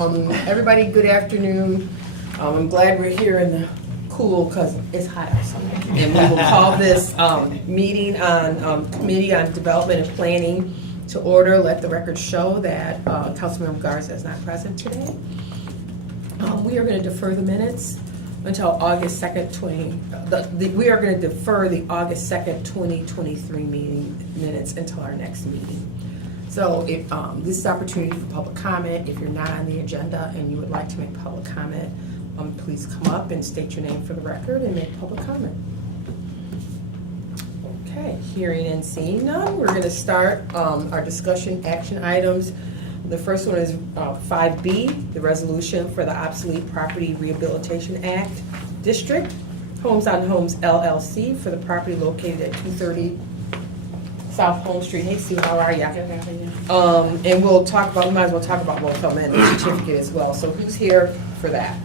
Everybody, good afternoon. I'm glad we're here in the cool because it's hot outside. And we will call this meeting on Committee on Development and Planning to order. Let the record show that Councilmember Garza is not present today. We are going to defer the minutes until August 2nd, we are going to defer the August 2nd, 2023 meeting minutes until our next meeting. So if this is opportunity for public comment. If you're not on the agenda and you would like to make public comment, please come up and state your name for the record and make public comment. Okay, hearing and seeing none, we're going to start our discussion action items. The first one is 5B, the resolution for the Obsolete Property Rehabilitation Act District, Homes on Homes LLC, for the property located at 230 South Home Street. Hey Sue, how are you? And we'll talk about, we might as well talk about both of them and the certificate as well. So who's here for that?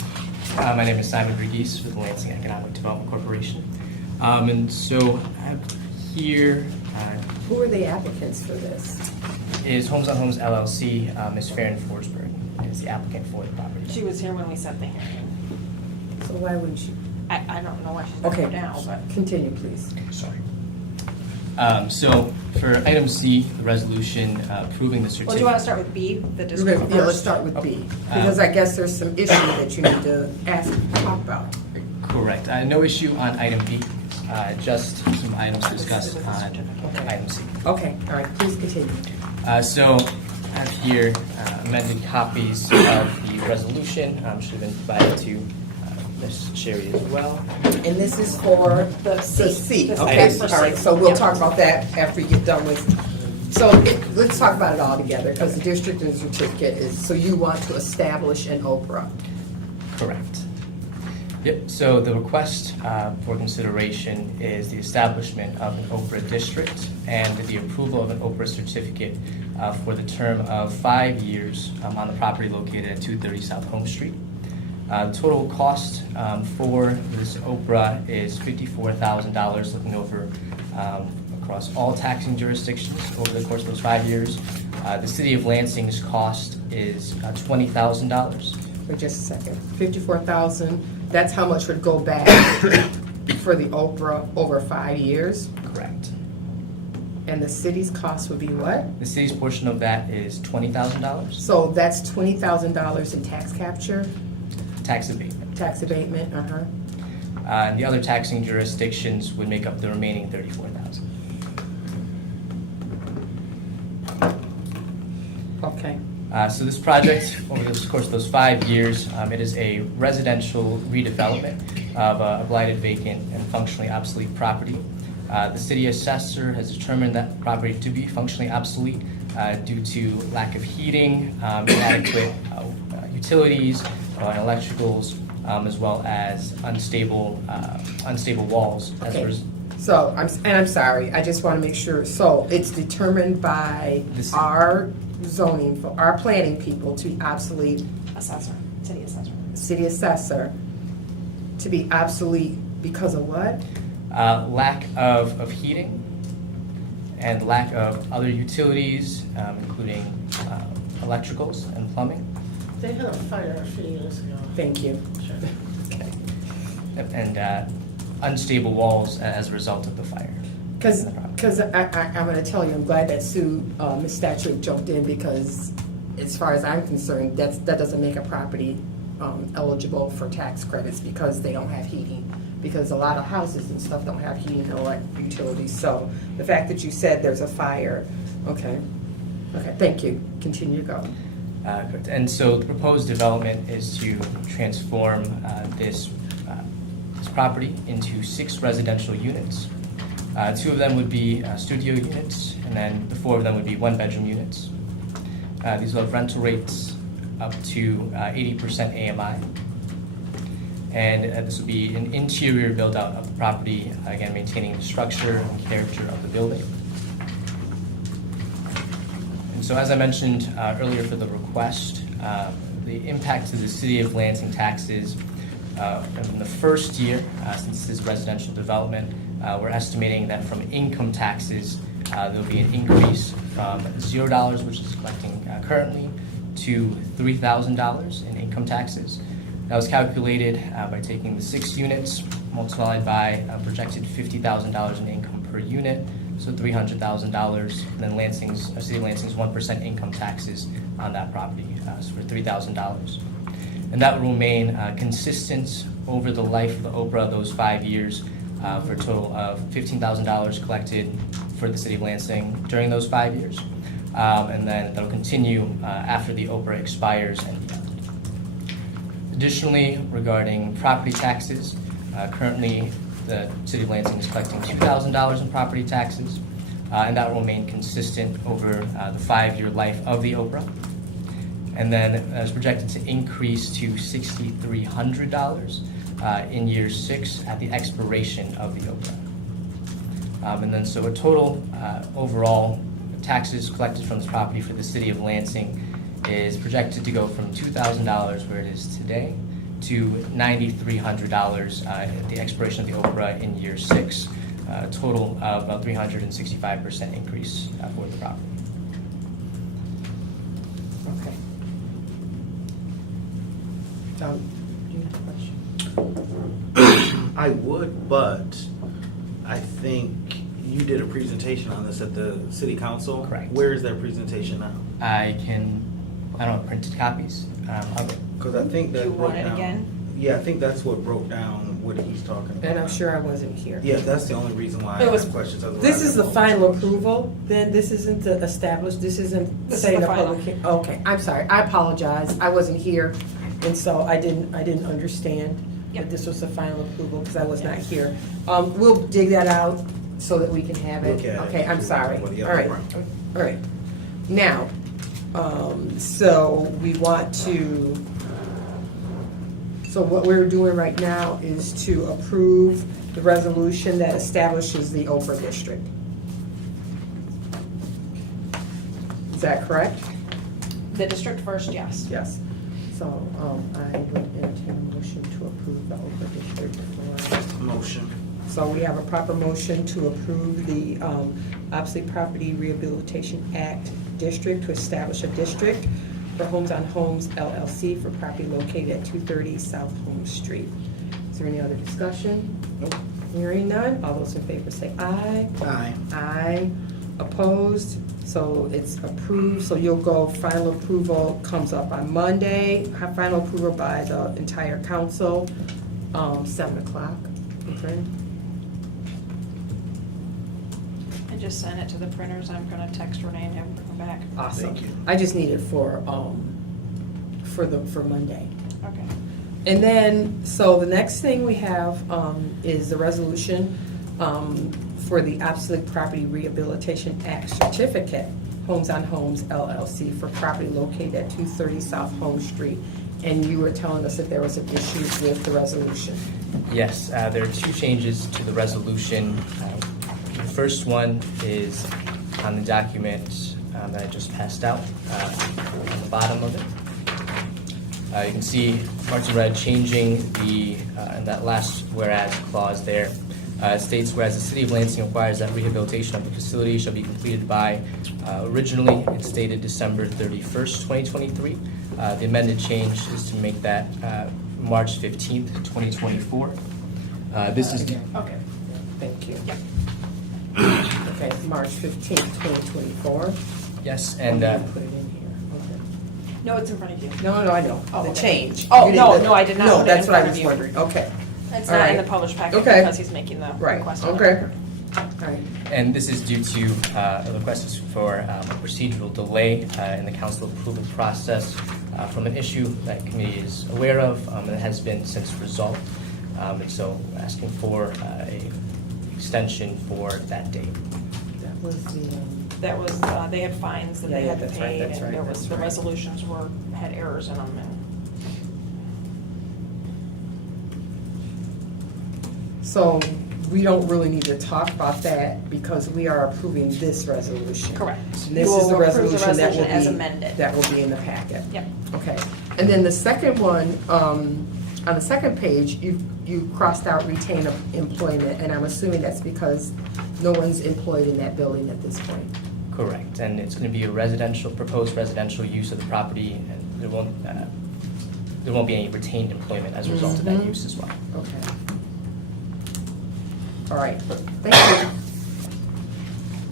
My name is Simon Regies with the Lansing Economic Development Corporation. And so here Who are the applicants for this? is Homes on Homes LLC. Ms. Farron Forsberg is the applicant for the property. She was here when we set the hearing. So why wouldn't you? I don't know why she's not Okay, here now, but continue please. Sorry. So for item C, the resolution approving the certificate. well, do you want to start with B, the description Yeah, let's first? start with B, because I guess there's some issue that you need to talk about. Correct. No issue on item B, just some items discussed on item C. Okay, all right, please continue. So I have here amended copies of the resolution, should have been provided to Ms. Sherry as well. And this is for The C. C, This okay, is for all right, C. so we'll Yep. talk about that after you get done with, so let's talk about it all together, because the district and certificate is, so you want to establish an Oprah. Correct. Yep, so the request for consideration is the establishment of an Oprah district and the approval of an Oprah certificate for the term of 5 years on the property located at 230 South Home Street. The total cost for this Oprah is $54,000, looking over across all taxing jurisdictions over the course of those 5 years. The City of Lansing's cost is $20,000. Wait just a second, 54,000, that's how much would go back for the Oprah over 5 years? Correct. And the city's cost would be what? The city's portion of that is $20,000. So that's $20,000 in tax capture, Tax abatement. tax abatement, And the other taxing jurisdictions would make up the remaining $34,000. Okay. So this project, over the course of those 5 years, it is a residential redevelopment of a blighted, vacant, and functionally obsolete property. The city assessor has determined that property to be functionally obsolete due to lack of heating, inadequate utilities and electricals, as well as unstable walls. As a Okay. res- So, I'm sorry, I just want to make sure, so it's determined by This- our zoning, for our planning people to be obsolete, Assessor, city assessor. city assessor, to be obsolete because of what? Lack of heating and lack of other utilities, including electricals and plumbing, They had a fire a few years ago. Thank you. Sure. Okay. and unstable walls as a result of the fire. Because I'm going to tell you, I'm glad that Sue, Ms. Thatcher jumped in, because as far as I'm concerned, that doesn't make a property eligible for tax credits because they don't have heating. Because a lot of houses and stuff don't have heating and electric utilities. So the fact that you said there's a fire, okay. Okay, thank you. Continue to go. Correct. And so the proposed development is to transform this property into 6 residential units. 2 of them would be studio units, and then the 4 of them would be 1-bedroom units. These will have rental rates up to 80% AMI. And this will be an interior build-out of the property, again, maintaining the structure and character of the building. And so as I mentioned earlier for the request, the impact to the City of Lansing taxes in the first year since this residential development, we're estimating that from income taxes, there'll be an increase from $0, which is collecting currently, to $3,000 in income taxes. That was calculated by taking the 6 units multiplied by a projected $50,000 in income per unit, so $300,000, and then City of Lansing's 1% income taxes on that property, so for $3,000. And that will remain consistent over the life of the OPRA, those 5 years, for a total of $15,000 collected for the City of Lansing during those 5 years. And then that'll continue after the OPRA expires and beyond. Additionally, regarding property taxes, currently the City of Lansing is collecting $2,000 in property taxes, and that will remain consistent over the 5-year life of the OPRA. And then it's projected to increase to $6,300 in year 6 at the expiration of the OPRA. And then so a total overall taxes collected from this property for the City of Lansing is projected to go from $2,000 where it is today to $9,300 at the expiration of the OPRA in year 6, a total of a 365% increase for the property. Okay. Do you have a question? I would, but I think you did a presentation on this at the city council. Correct. Where is that presentation now? I don't know, printed copies of it. Because I think Do that you broke want it down. again? Yeah, I think that's what broke down what he's talking about. And I'm sure I wasn't here. Yeah, that's the only reason why I It was- have questions. otherwise This I is the won't. final approval, then? This isn't the established, this isn't This is setting the a final. public hearing? Okay, I'm sorry, I apologize, I wasn't here, and so I didn't understand that Yep. this was the final approval, because I was not here. We'll dig that out so that we can have it. Look at it. Okay, I'm sorry, all Yeah, right, right. all right. Now, so we want to, so what we're doing right now is to approve the resolution that establishes the OPRA district. Is that correct? The district first, yes. Yes. So, I would entertain a motion to approve the OPRA district for, Motion. so we have a proper motion to approve the, Obsolete Property Rehabilitation Act district to establish a district for Homes on Homes LLC for property located at 230 South Home Street. Is there any other discussion? Nope. Hearing none, all those in favor say aye. Aye. Aye. Opposed? So it's approved, so you'll go, final approval comes up on Monday, have final approval by the entire council, 7 o'clock. Okay. I just sent it to the printers. I'm gonna text Renee and have her bring them back. Awesome. Thank you. I just need it for Monday. Okay. And then, so the next thing we have is the resolution for the Obsolete Property Rehabilitation Act certificate, Homes on Homes LLC, for property located at 230 South Home Street. And you were telling us that there was some issues with the resolution. Yes, there are 2 changes to the resolution. The first one is on the document that I just passed out on the bottom of it. You can see marked in red changing the, in that last whereas clause there. It states, whereas the City of Lansing requires that rehabilitation of the facility shall be completed by, originally it stated December 31st, 2023. The amended change is to make that March 15th, 2024. This is, Okay, thank you. Yep. Okay, March 15th, 2024. yes, And and put it in here, okay. No, it's in front of you. No, I know, Oh, the okay. change. Oh, You did no, the- no, I did not No, put it in that's what I front of was you. wondering, okay. It's All not in right. the published packet Okay. because he's making the Right, request. on the okay. record. All right. And this is due to a request for a procedural delay in the council approval process from an issue that committee is aware of and it has been since resolved. And so asking for a extension for that date. That was the, That was, they had fines that Yeah, they yeah, had to that's right, pay, that's and right, there was, that's the right. resolutions had errors in them, and so we don't really need to talk about that because we are approving this resolution. correct. And this You is will the approve resolution that will be. as amended. That will be in the packet. Yep. Okay. And then the second one, on the second page, you crossed out retain employment, and I'm assuming that's because no one's employed in that building at this point, Correct, and it's going to be a proposed residential use of the property, and there won't be any retained employment as a result of that Mhm. use as well. Okay. All right, thank you.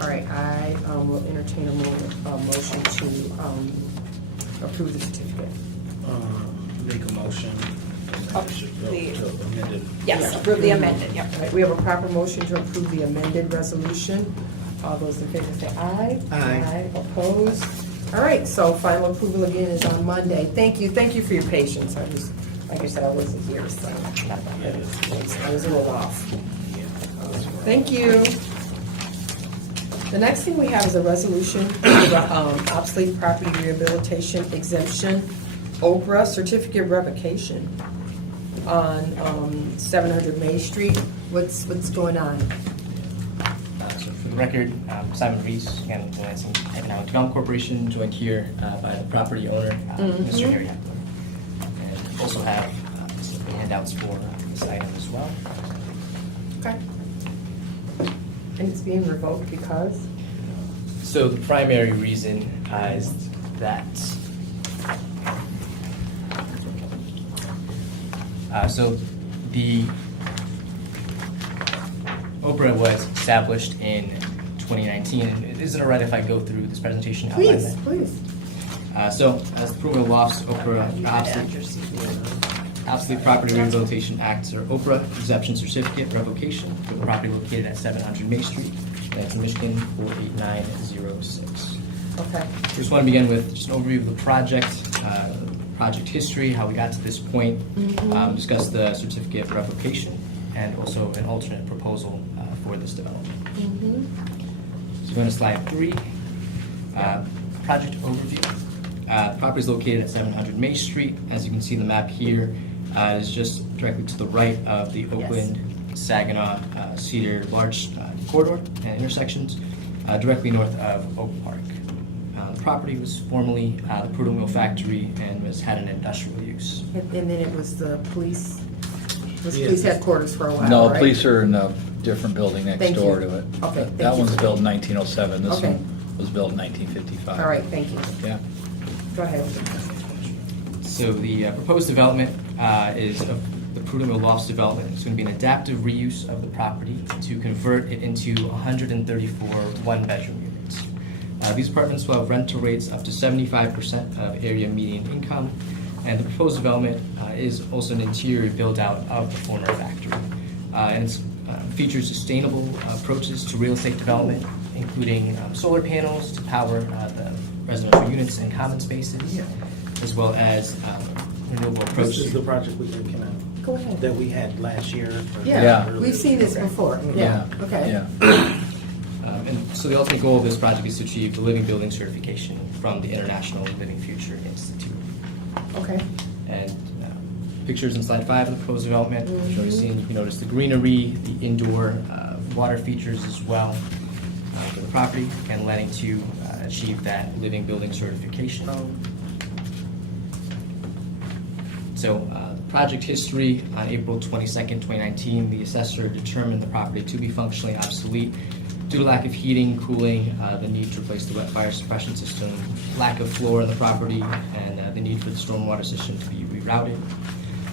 All right, I will entertain a motion to approve the certificate. Make a motion. Oh, To the- amend it. Yes, approve the amended, yep. All right, we have a proper motion to approve the amended resolution. All those in favor say aye. Aye. Opposed? All right, so final approval again is on Monday. Thank you for your patience. Like I said, I wasn't here, so I was a little off. Thank you. The next thing we have is a resolution for the obsolete property rehabilitation exemption, Oprah certificate revocation on 700 May Street. What's going on? So for the record, Simon Reese, again, the Lansing Economic Development Corporation, joined here by the property owner, Mr. Harry Hepler. And also have some handouts for this item as well. Okay. And it's being revoked because? So the primary reason is that so the Oprah was established in 2019. And is it all right if I go through this presentation? outline Please, that? please. So as the Approval Lofts, Oprah Obsolete Property Rehabilitation Act, or Oprah Exemption Certificate Revocation for the property located at 700 May Street, Lansing, Michigan 48906. Okay. Just want to begin with just an overview of the project history, how we got to this point, discuss the certificate revocation, and also an alternate proposal for this development. So going to slide 3, project overview. The property is located at 700 May Street. As you can see, the map here is just directly to the right of the Oakland, Saginaw, Cedar large corridor and intersections, directly north of Oak Park. The property was formerly the Prudhoe Mill Factory and had an industrial use. And then it was the police, Yeah. police headquarters for a while, No, right? police are in a different building next Thank door you. to it. Okay, thank That you. one's built in 1907, this Okay. one was built in 1955. All right, thank you. Yeah. Go ahead. So the proposed development is of the Prudhoe Mill Lofts development. It's going to be an adaptive reuse of the property to convert it into 134 one-bedroom units. These apartments will have rental rates up to 75% of area median income, and the proposed development is also an interior build-out of the former factory. And it features sustainable approaches to real estate development, including solar panels to power the residential units and common spaces, as well as renewable This approaches. is the project Go ahead. that we had last year. or Yeah, earlier. we've seen this Okay. before. Yeah, okay. Yeah. And so the ultimate goal of this project is to achieve the Living Building certification from the International Living Future Institute. Okay. And pictures in slide 5 of the proposed development, which you've seen. You can notice the greenery, the indoor water features as well for the property, and letting to achieve that Living Building certification. So, project history, on April 22nd, 2019, the assessor determined the property to be functionally obsolete due to lack of heating, cooling, the need to replace the wet fire suppression system, lack of floor in the property, and the need for the stormwater system to be rerouted.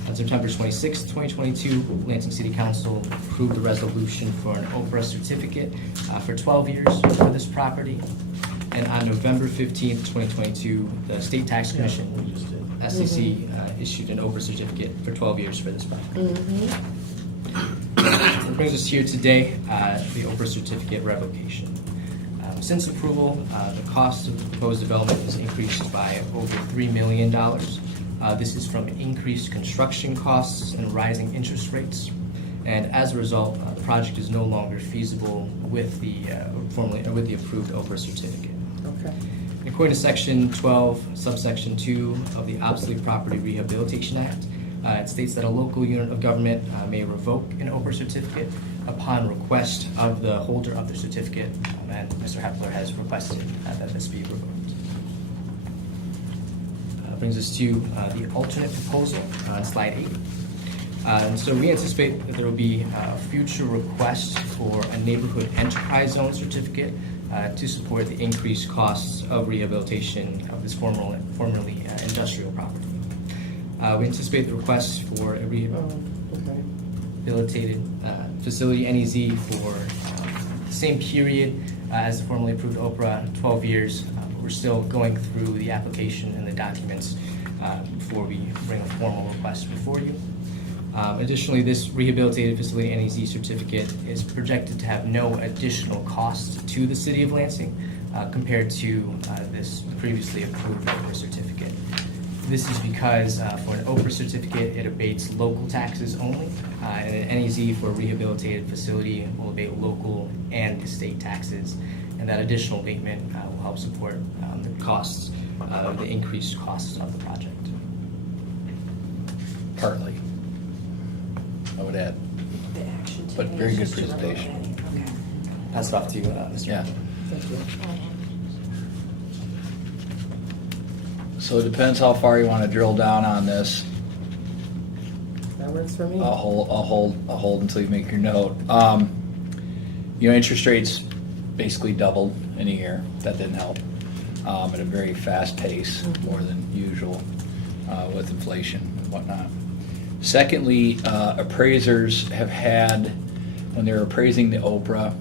On September 26, 2022, Lansing City Council approved the resolution for an Oprah certificate for 12 years for this property. And on November 15th, 2022, the State Tax Commission, We just did. SCC, issued an Oprah certificate for 12 years for this property. What brings us here today, the Oprah certificate revocation. Since approval, the cost of the proposed development has increased by over $3 million. This is from increased construction costs and rising interest rates. And as a result, the project is no longer feasible with the with the approved Oprah certificate. Okay. According to Section 12, subsection 2 of the Obsolete Property Rehabilitation Act, it states that a local unit of government may revoke an Oprah certificate upon request of the holder of the certificate, and Mr. Hepler has requested that this be revoked. Brings us to the alternate proposal on slide 8. And so we anticipate that there will be future requests for a neighborhood enterprise zone certificate to support the increased costs of rehabilitation of this formerly industrial property. We anticipate the request for a rehabilitated facility NEZ for the same period as the formerly approved Oprah, 12 years. We're still going through the application and the documents before we bring a formal request before you. Additionally, this rehabilitated facility NEZ certificate is projected to have no additional cost to the city of Lansing compared to this previously approved Oprah certificate. This is because for an Oprah certificate, it abates local taxes only, and an NEZ for a rehabilitated facility will abate local and state taxes, and that additional abatement will help support the costs, the increased costs of the project. Partly, I would add. The action But taken very is good just to revoke presentation. any. Okay. Pass it off to you, Mr. Yeah. Thank you. So it depends how far you want to drill down on this. That works for me. I'll hold until you make your note. Interest rates basically doubled in a year. That didn't help. At a very fast pace, more than usual, with inflation and whatnot. Secondly, appraisers have had, when they're appraising the Oprah,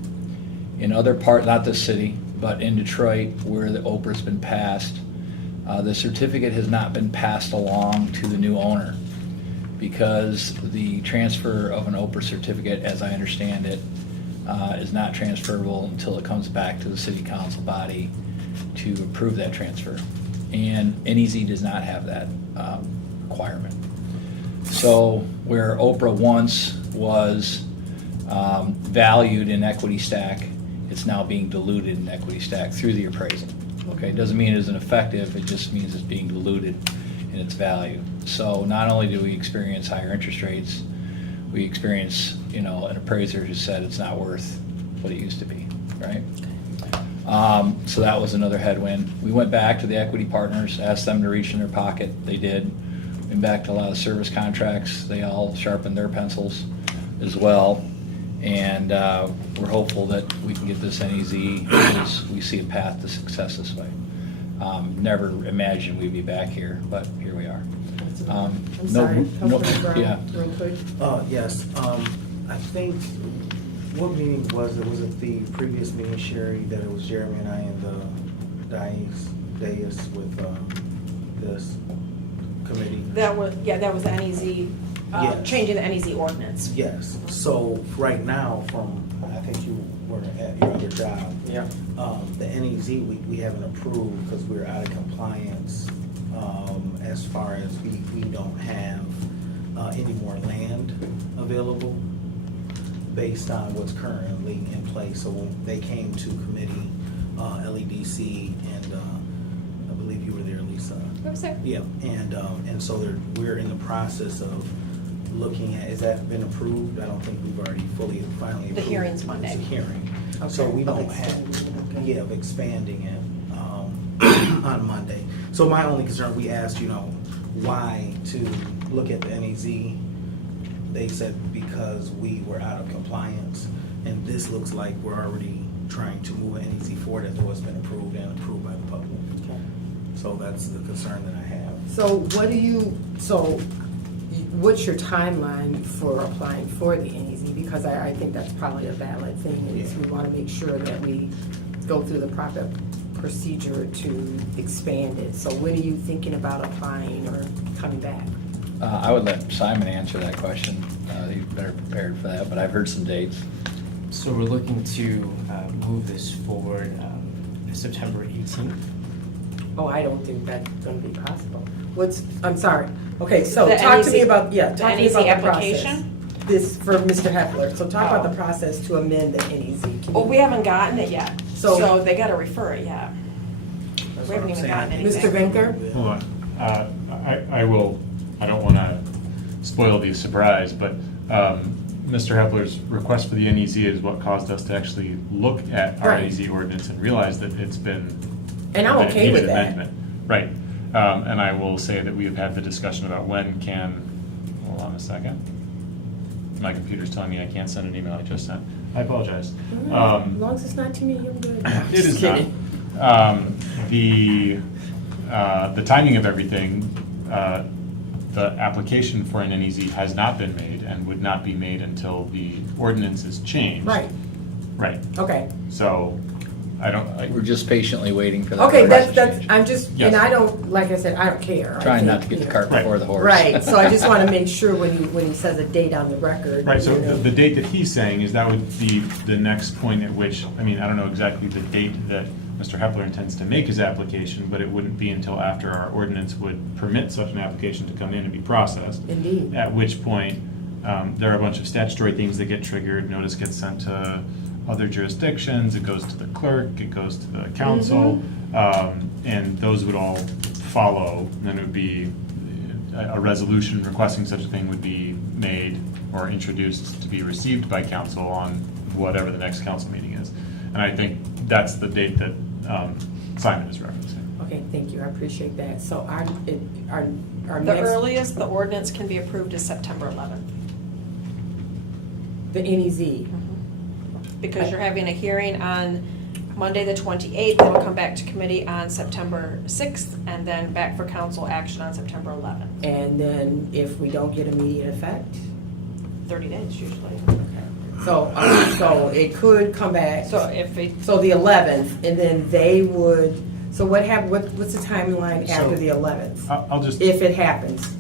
in other parts, not this city, but in Detroit, where the Oprah's been passed, the certificate has not been passed along to the new owner because the transfer of an Oprah certificate, as I understand it, is not transferable until it comes back to the city council body to approve that transfer. And NEZ does not have that requirement. So where Oprah once was valued in equity stack, it's now being diluted in equity stack through the appraisal. Okay, it doesn't mean it isn't effective, it just means it's being diluted in its value. So not only do we experience higher interest rates, we experience, an appraiser who said it's not worth what it used to be, right? So that was another headwind. We went back to the equity partners, asked them to reach in their pocket. They did. Went back to a lot of service contracts. They all sharpened their pencils as well. And we're hopeful that we can get this NEZ because we see a path to success this way. Never imagined we'd be back here, but here we are. I'm sorry. Councilman Brown, yeah. real quick. Yes, I think, what meeting was it? Was it the previous meeting, Sherry, that it was Jeremy and I in the dais with this committee? That was the NEZ, Yes. changing the NEZ ordinance. Yes, so right now, from, I think you were at your other job. Yeah. The NEZ, we haven't approved because we're out of compliance, as far as we don't have, any more land available based on what's currently in place. So when they came to committee, LEDC, and, I believe you were there, Lisa. I was there. Yeah, and so we're in the process of looking at, has that been approved? I don't think we've already finally approved. The hearing's Monday. It's a hearing. Okay. So we don't Of have, expanding it, okay. of expanding it on Monday. So my only concern, we asked, why to look at the NEZ. They said because we were out of compliance, and this looks like we're already trying to move an NEZ forward as though it's been approved and approved by the public. Okay. So that's the concern that I have. So what's your timeline for applying for the NEZ? Because I think that's probably a valid thing, is we want to make sure that we go through the proper procedure to expand it. So when are you thinking about applying or coming back? I would let Simon answer that question. He's better prepared for that, but I've heard some dates. So we're looking to move this forward September 18th. Oh, I don't think that's going to be possible. I'm sorry. Okay, so The talk to me NEZ about, the talk to me NEZ about the application? process. This, for Mr. Hepler. So talk about Oh. the process to amend the NEZ. Can Well, you- we haven't gotten it yet, So- so they gotta refer it yet. That's We what haven't I'm even saying. gotten I think Mr. anything. Venker? Hold on. I don't want to spoil the surprise, but Mr. Hepler's request for the NEZ is what caused us to actually look at our Right. NEZ ordinance and realize that it's been. And I'm okay needed with that. amendment. Right. And I will say that we have had the discussion about when can, hold on a second. My computer's telling me I can't send an email I just sent. I apologize. As long as it's not too many, I'm good. It Just is not. kidding. The timing of everything, the application for an NEZ has not been made and would not be made until the ordinance is changed. Right, Right. okay. So, We're just patiently waiting for that. Okay, ordinance that's, change. I'm just, Yes. and I don't, like I said, I don't care. I Trying not to think, get the you know. cart before the horse. Right, so I just want to make sure when he says a date on the record. right, so you know. the date that he's saying is that would be the next point at which, I mean, I don't know exactly the date that Mr. Hepler intends to make his application, but it wouldn't be until after our ordinance would permit such an application to come in and be processed. Indeed. At which point, there are a bunch of statutory things that get triggered, notice gets sent to other jurisdictions, it goes to the clerk, it goes to the council, and those would all follow, and then it would be, a resolution requesting such a thing would be made or introduced to be received by council on whatever the next council meeting is. And I think that's the date that Simon is referencing. Okay, thank you, I appreciate that. So our The next, earliest the ordinance can be approved is September 11th. the NEZ. Because you're having a hearing on Monday, the 28th, it'll come back to committee on September 6th, and then back for council action on September 11th. And then if we don't get immediate effect, 30 days usually. so it could come back. So if it, So the 11th, and then they would, so what's the timeline after So- the 11th? I'll just. If it happens?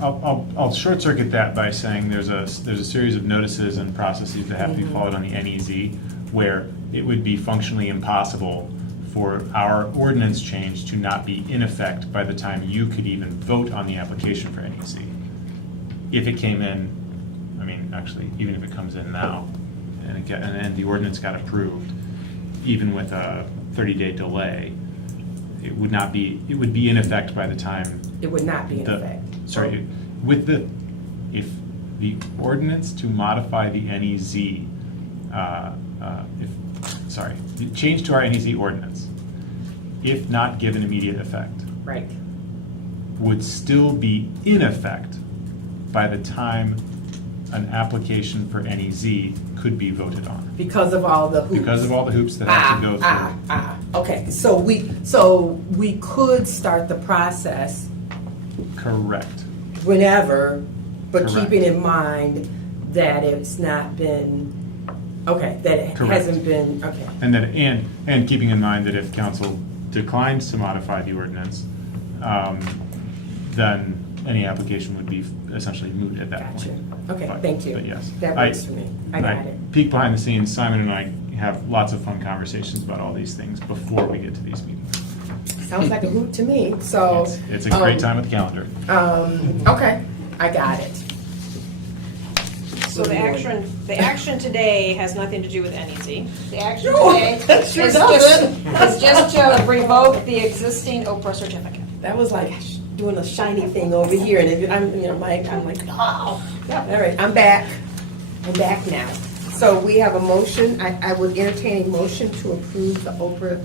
I'll short circuit that by saying there's a series of notices and processes that have to be followed on the NEZ, where it would be functionally impossible for our ordinance change to not be in effect by the time you could even vote on the application for NEZ. If it came in, I mean, actually, even if it comes in now, and the ordinance got approved, even with a 30-day delay, it would be in effect by the time It would not be in effect. Sorry, if the ordinance to modify the NEZ, the change to our NEZ ordinance, if not given immediate effect, Right. would still be in effect by the time an application for NEZ could be voted on. Because of all the hoops. Because of all the hoops that have to go through. Okay, so we could start the process Correct. whenever, but Correct. keeping in mind that it's not been, okay, that it Correct. hasn't been, okay. And keeping in mind that if council declines to modify the ordinance, then any application would be essentially moot at that Gotcha. point. Okay, But- thank you. But yes. That works for me. I got it. Peek behind the scenes, Simon and I have lots of fun conversations about all these things before we get to these meetings. Sounds like a hoot to me, so. It's a great time with the calendar. Okay, I got it. so the action today has nothing to do with NEZ. The action No, today that sure is doesn't. just to revoke the existing Oprah certificate. That was like doing a shiny thing over here, and if I'm, Mike, I'm like, oh. All right, I'm back. I'm back now. So we have a motion. I would entertain a motion to approve the Oprah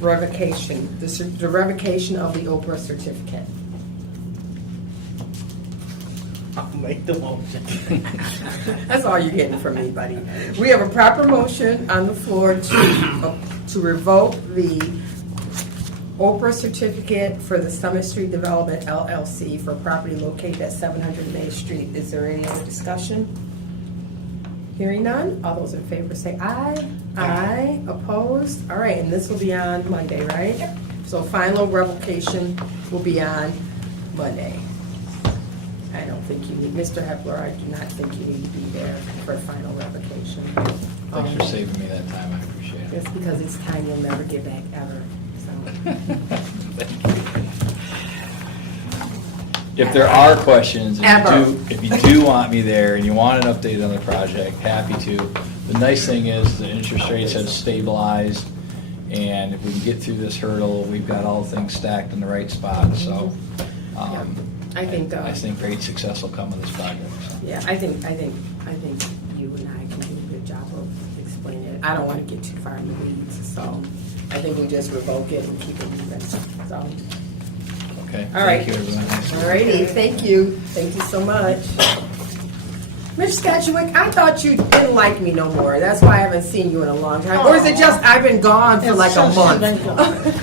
revocation, the revocation of the Oprah certificate. I'll make the motion. That's all you're getting from me, buddy. We have a proper motion on the floor to revoke the Oprah certificate for the Summit Street Development LLC for property located at 700 Main Street. Is there any other discussion? Hearing none, all those in favor say aye. Aye. Opposed? All right, and this will be on Monday, right? So final revocation will be on Monday. I don't think you need, Mr. Hepler, I do not think you need to be there for final revocation. Thanks for saving me that time, I appreciate it. It's because it's time you'll never get back ever, so. If there are questions, Ever. if you do want me there and you want an update on the project, happy to. The nice thing is the interest rates have stabilized, and if we can get through this hurdle, we've got all things stacked in the right spot, so. I think, I think great success will come with this project, so. Yeah, I think you and I can do a good job of explaining it. I don't want to get too far in the weeds, so I think we just revoke it and keep it moving, so. Okay, All right. thank you, everyone. All righty, thank you so much. Mitch Statuick, I thought you didn't like me no more. That's why I haven't seen you in a long time. Or is it just I've been gone for like a month?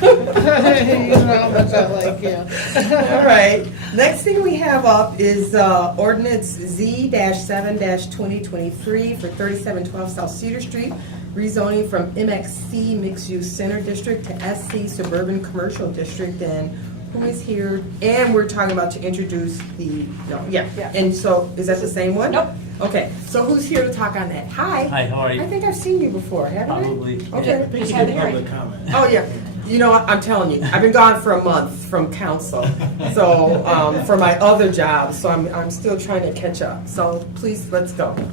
You know how much I like you. All right. Next thing we have up is ordinance Z-7-2023 for 3712 South Cedar Street, rezoning from MXC Mixed Use Center District to SC Suburban Commercial District. And who is here? And we're talking about to introduce the, no, yeah. Yeah. And so, is that the same one? Nope. Okay, so who's here to talk on that? Hi. Hi, how are I you? think I've seen you before, haven't I? Probably. Okay. Just had the hearing. Public comment. Oh, yeah. You know what, I'm telling you, I've been gone for a month from council, so, for my other job, so I'm still trying to catch up. So please, let's go. Do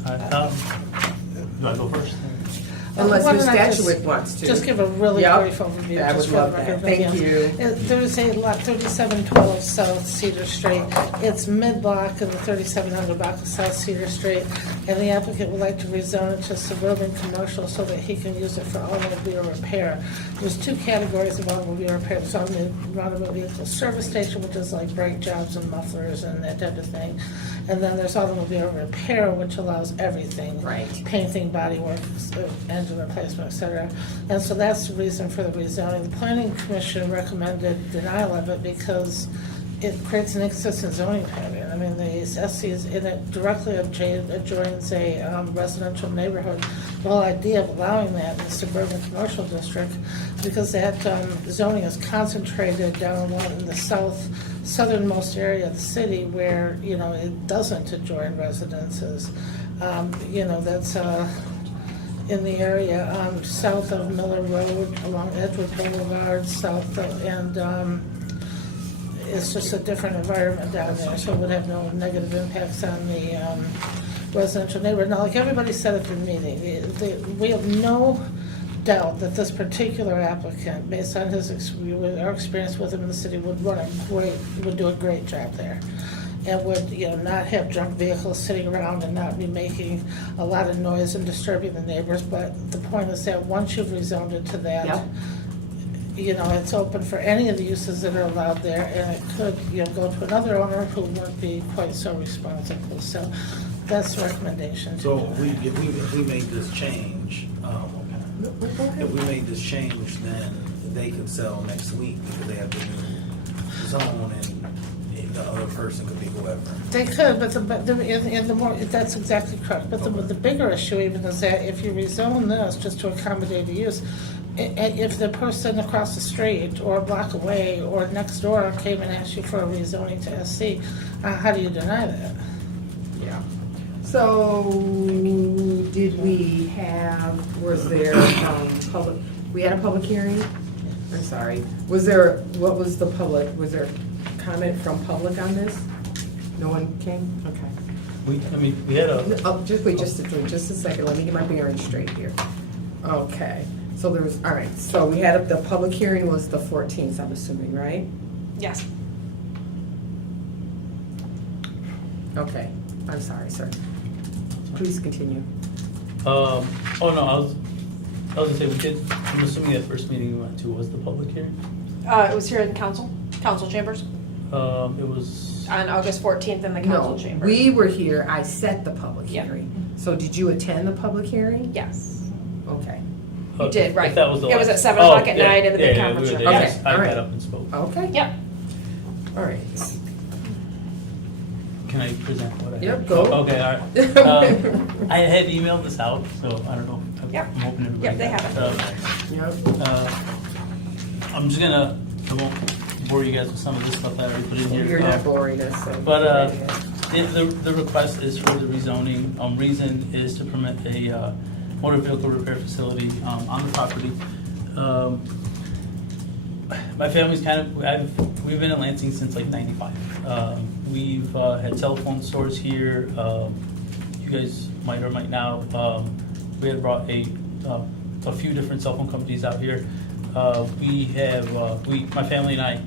I go first? Unless Why Ms. don't I just- Statuick wants to. Just give a really Yep. brief overview. I just would for love the that. record. Thank Yeah. you. There is a lot, 3712 South Cedar Street. It's mid-block of the 3700 block of South Cedar Street, and the applicant would like to rezone it to suburban commercial so that he can use it for automobile repair. There's two categories of automobile repair. There's automobile vehicle service station, which is like brake jobs and mufflers and that type of thing. And then there's automobile repair, which allows everything. Right. Painting, body work, engine replacement, et cetera. And so that's the reason for the rezoning. The planning commission recommended denial of it because it creates an inconsistent zoning pattern. I mean, the SC is in it directly adjoins a residential neighborhood. The whole idea of allowing that in the suburban commercial district, because that zoning is concentrated down in the southernmost area of the city where, you know, it doesn't adjoin residences. You know, that's in the area south of Miller Road, along Edgewood Boulevard, south of, and it's just a different environment down there, so it would have no negative impacts on the residential neighborhood. Now, like everybody said at the meeting, we have no doubt that this particular applicant, based on our experience with him in the city, would do a great job there. And would, you know, not have junk vehicles sitting around and not be making a lot of noise and disturbing the neighbors. But the point is that once you've rezoned it to that, Yep. you know, it's open for any of the uses that are allowed there, and it could, you know, go to another owner who wouldn't be quite so responsible. So that's the recommendation. So if we made this change, if we made this change, then they could sell next week because they have the new zone and the other person could be whoever. They could, but the more, that's exactly correct. But the bigger issue even is that if you rezone this just to accommodate the use, if the person across the street or a block away or next door came and asked you for a rezoning to SC, how do you deny that? Yeah. So, did we have, was there public, we had a public hearing? I'm sorry. Was there comment from public on this? No one came? Okay. We had a, Oh, just wait, just a second, let me get my bearings straight here. Okay, so there was, all right, so we had, the public hearing was the 14th, I'm assuming, right? Yes. Okay, I'm sorry, sir. Please continue. oh no, I was gonna say, I'm assuming that first meeting we went to was the public hearing? It was here in council chambers It was, on August 14th in the council No, chamber. we were here, I set the public Yeah. hearing. So did you attend the public hearing? Yes. Okay, You did, right. if that was the It was last- at 7 o'clock at yeah, night in the big yeah, conference we were room. there. Okay, Yes, I all right. got up and spoke. okay. Yep. All right. Can I present what I had? Yep, go. Okay, all right. I had emailed this out, so I don't know. Yep. I'm hoping everybody. Yep, they got have Yep. I'm just gonna, I won't bore you guys with some of this stuff that I already put in here. You're not boring us, so. But the request is for the rezoning. Reason is to permit a motor vehicle repair facility on the property. My family's we've been in Lansing since like '95. We've had telephone stores here. You guys might or might not. We had brought a few different cell phone companies out here. My family and I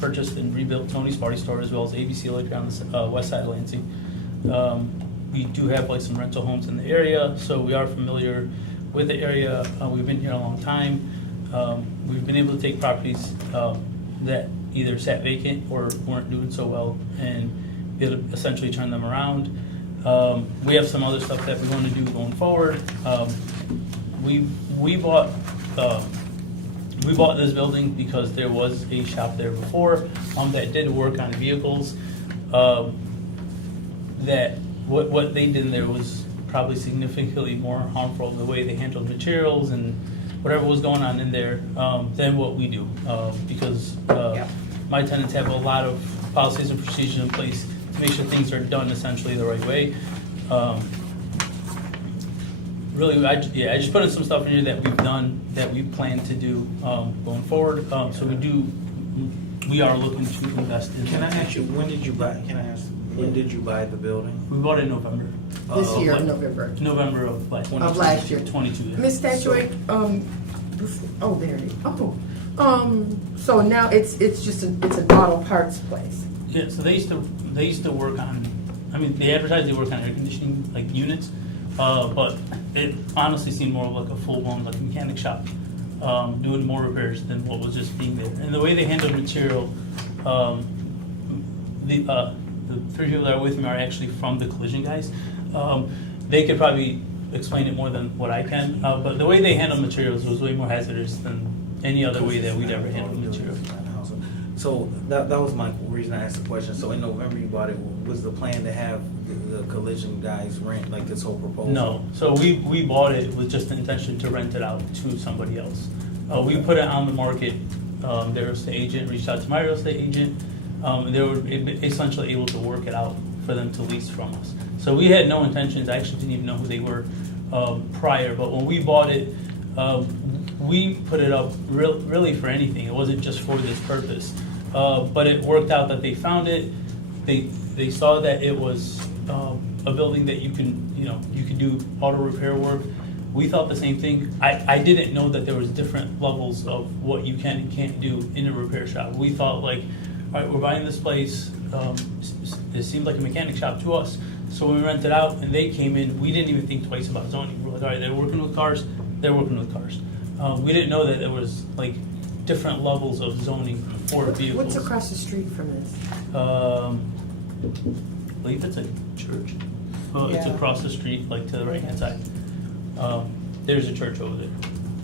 purchased and rebuilt Tony's Party Store as well as ABC Liquor on the west side of Lansing. We do have like some rental homes in the area, so we are familiar with the area. We've been here a long time. We've been able to take properties that either sat vacant or weren't doing so well and be able to essentially turn them around. We have some other stuff that we want to do going forward. We bought this building because there was a shop there before that did work on vehicles. That what they did in there was probably significantly more harmful, the way they handled materials and whatever was going on in there, than what we do. Because my tenants have a lot of policies and procedures in place to make sure things are done essentially the right way. Really, I just put in some stuff in here that we've done, that we plan to do going forward. So we are looking to invest in. Can I ask you, when did you buy the building? We bought it in November. This year, Like November. November of last year. Of last year. 22. Yeah. Ms. Statuary, there it is. So now it's just it's an auto parts place. Yeah, so they used to work on, I mean, they advertised they work on air conditioning, like units, but it honestly seemed more like a full-blown, like mechanic shop, doing more repairs than what was just being there. And the way they handle material, the three people that are with me are actually from the collision guys. They could probably explain it more than what I can, but the way they handle materials was way more hazardous than any other way that we'd ever handle material. So that was my reason I asked the question. So in November you bought it, was the plan to have the collision guys rent like this whole proposal? No, so we bought it with just the intention to rent it out to somebody else. We put it on the market, their real estate agent reached out to my real estate agent, they were essentially able to work it out for them to lease from us. So we had no intentions, I actually didn't even know who they were prior, but when we bought it, we put it up really for anything, it wasn't just for this purpose. But it worked out that they found it, they saw that it was a building that you could do auto repair work. We thought the same thing. I didn't know that there was different levels of what you can and can't do in a repair shop. We thought like, all right, we're buying this place, it seemed like a mechanic shop to us. So when we rented out and they came in, we didn't even think twice about zoning. We were like, all right, they're working with cars, they're working with cars. We didn't know that there was like different levels of zoning for vehicles. What's across the street from this? I believe it's a church. It's Yeah. across the street, like to the right-hand side. There's a church over there.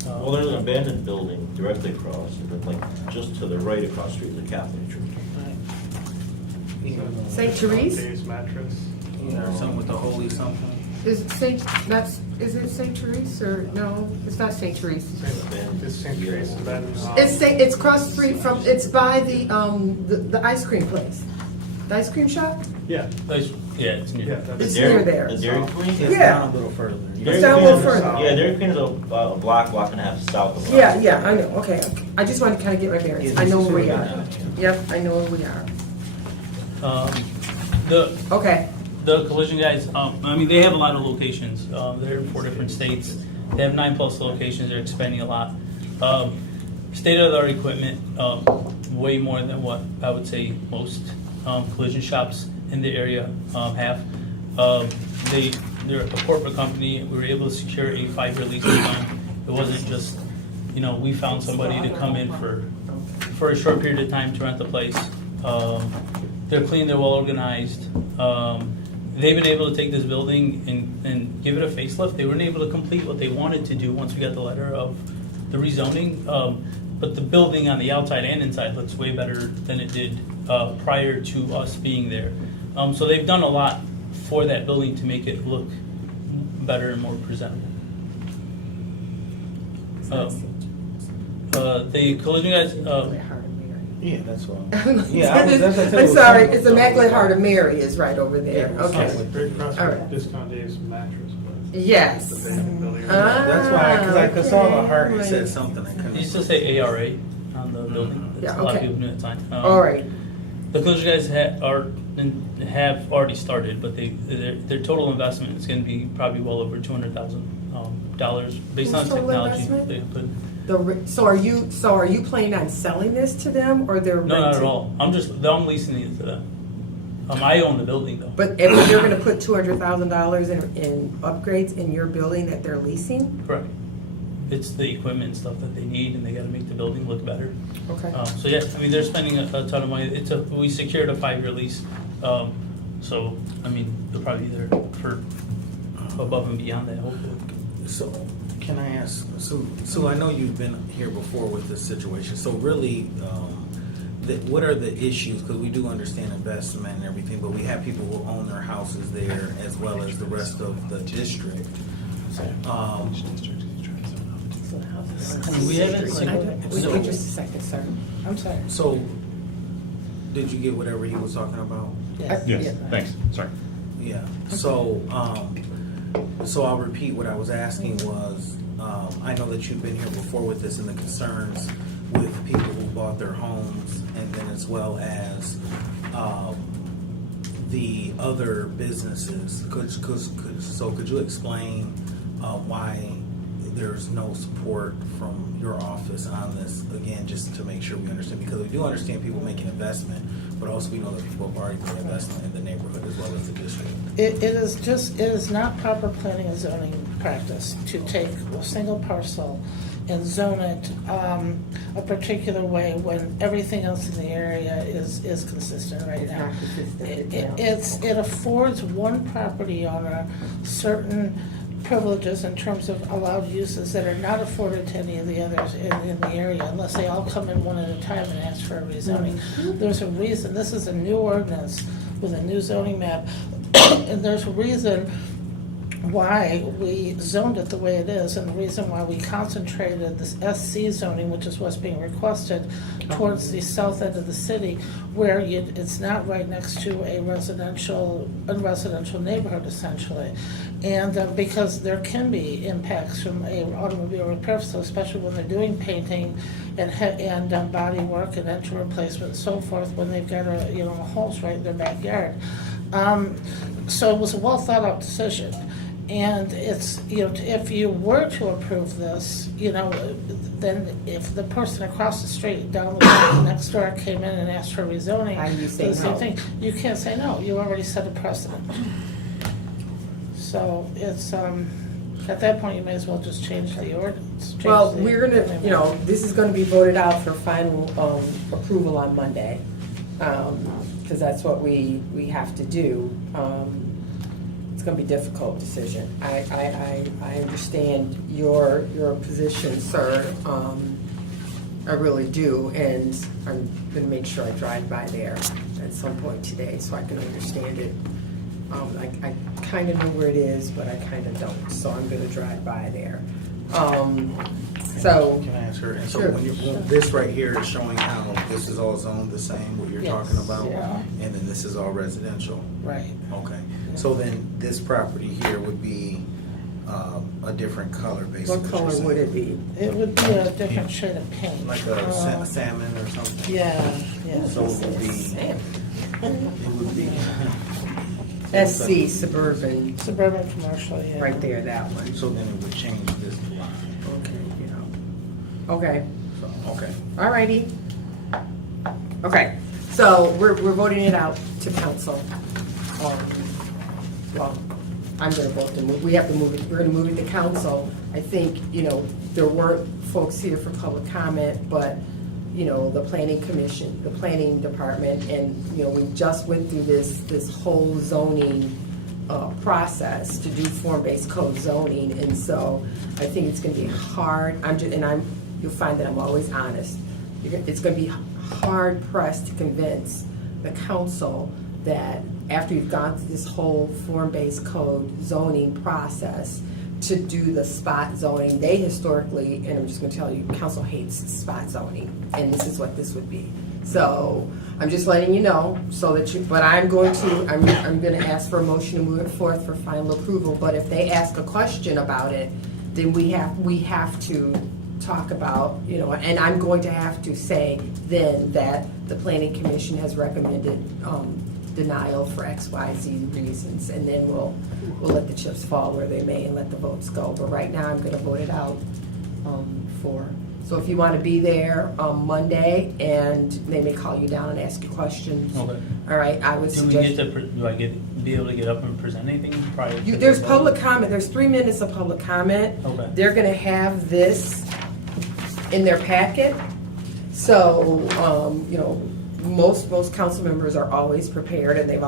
Well, there's an abandoned building directly across, and then like just to the right across the street is a Catholic church. St. Therese? Or something with the holy something? Is it St. Therese or no? It's not St. Therese. It's St. Teresa. It's across the street from. It's by the ice cream place. The ice cream shop. Yeah, it's near. It's near there. The Dairy Queen? It's Yeah. down a little further. It's down a little further. Yeah, Dairy Queen is a block and a half south of. Yeah, I know. Okay, I just wanted to kind of get my bearings. I know where we are. Yep, I know where we are. Okay. The collision guys, I mean, they have a lot of locations. They're in 4 different states. They have 9+ locations. They're expanding a lot. State-of-the-art equipment, way more than what I would say most collision shops in the area have. They're a corporate company. We were able to secure a 5-year lease with them. It wasn't just, we found somebody to come in for a short period of time to rent the place. They're clean, they're well organized. They've been able to take this building and give it a facelift. They weren't able to complete what they wanted to do once we got the letter of the rezoning. But the building on the outside and inside looks way better than it did prior to us being there. So they've done a lot for that building to make it look better and more presentable. The collision guys, Yeah, that's what. I'm sorry. It's Immaculate Heart of Mary is right over there. Okay. All right. Discount Dave's mattress. Yes. That's why, because I saw the heart, it said something. I couldn't. you still say ARA on the building. Yeah, A lot of okay. people knew at the time. All right. The collision guys have already started, but their total investment is going to be probably well over $200,000 based on Whose total technology investment? they put. So are you planning on selling this to them or they're No, not at renting? all. I'm leasing it to them. I own the building though. But if you're going to put $200,000 in upgrades in your building that they're leasing? Correct. It's the equipment and stuff that they need, and they got to make the building look better. Okay. So yeah, I mean they're spending a ton of money. We secured a 5-year lease. So, I mean, they'll probably be there for above and beyond that, hopefully. So, can I ask, so I know you've been here before with this situation, so really, what are the issues, because we do understand investment and everything, but we have people who own their houses there as well as the rest of the district. We haven't, Wait just a second, sir. I'm sorry. So, did you get whatever he was talking about? Yes. Yes, thanks, sorry. Yeah, so, so I'll repeat what I was asking was, I know that you've been here before with this and the concerns with people who bought their homes and then as well as, the other businesses. Could you explain, why there's no support from your office on this? Again, just to make sure we understand, because we do understand people making investment, but also we know that people have already made investment in the neighborhood as well as the district. It is not proper planning and zoning practice to take a single parcel and zone it a particular way when everything else in the area is consistent right now. It affords one property owner certain privileges in terms of allowed uses that are not afforded to any of the others in the area unless they all come in one at a time and ask for a rezoning. There's a reason, this is a new ordinance with a new zoning map, and there's a reason why we zoned it the way it is, and the reason why we concentrated this SC zoning, which is what's being requested, towards the south end of the city, where it's not right next to a residential neighborhood, essentially. And because there can be impacts from a automobile repair facility, especially when they're doing painting and body work and engine replacement and so forth, when they've got a holes right in their backyard. So it was a well thought out decision. And it's, if you were to approve this, then if the person across the street down the block next door came in and asked for rezoning, How do you say the same no? thing, you can't say no. You already set a precedent. So it's, at that point, you may as well just change the ordinance. Well, we're gonna, this is gonna be voted out for final approval on Monday, because that's what we have to do. It's gonna be a difficult decision. I understand your position, sir. I really do, and I'm gonna make sure I drive by there at some point today so I can understand it. I kind of know where it is, but I kind of don't, so I'm gonna drive by there. So, Can I ask her? And so Sure. when this right here is showing how this is all zoned the same, what you're Yes, talking about? yeah. And then this is all residential? Right. Okay. So then this property here would be a different color, basically? what color would it be? It would be a different shade of paint. Like a salmon or something? Yeah. So it would be, Sam. it would be. SC Suburban, Suburban commercial, yeah. right there, that one. So then it would change this line. Okay, So, okay. alrighty. Okay, so we're voting it out to council. Well, I'm gonna vote to move, we have to move it, we're gonna move it to council. I think, there weren't folks here for public comment, but, the planning commission, the planning department, and, we just went through this whole zoning process to do form-based code zoning, and so I think it's gonna be hard, you'll find that I'm always honest. It's gonna be hard pressed to convince the council that after you've gone through this whole form-based code zoning process, to do the spot zoning. They historically, and I'm just gonna tell you, council hates spot zoning, and this is what this would be. So, I'm just letting you know, so that but I'm gonna ask for a motion to move it forth for final approval, but if they ask a question about it, then we have to talk about, and I'm going to have to say then that the planning commission has recommended, denial for X, Y, Z reasons, and then we'll let the chips fall where they may and let the votes go. But right now, I'm gonna vote it out so if you wanna be there on Monday, and they may call you down and ask you questions. Okay. All right, I would Do we suggest. get to, do I be able to get up and present anything prior to? There's the- public comment, there's 3 minutes of public comment. Okay. They're gonna have this in their packet, so, most council members are always prepared and they've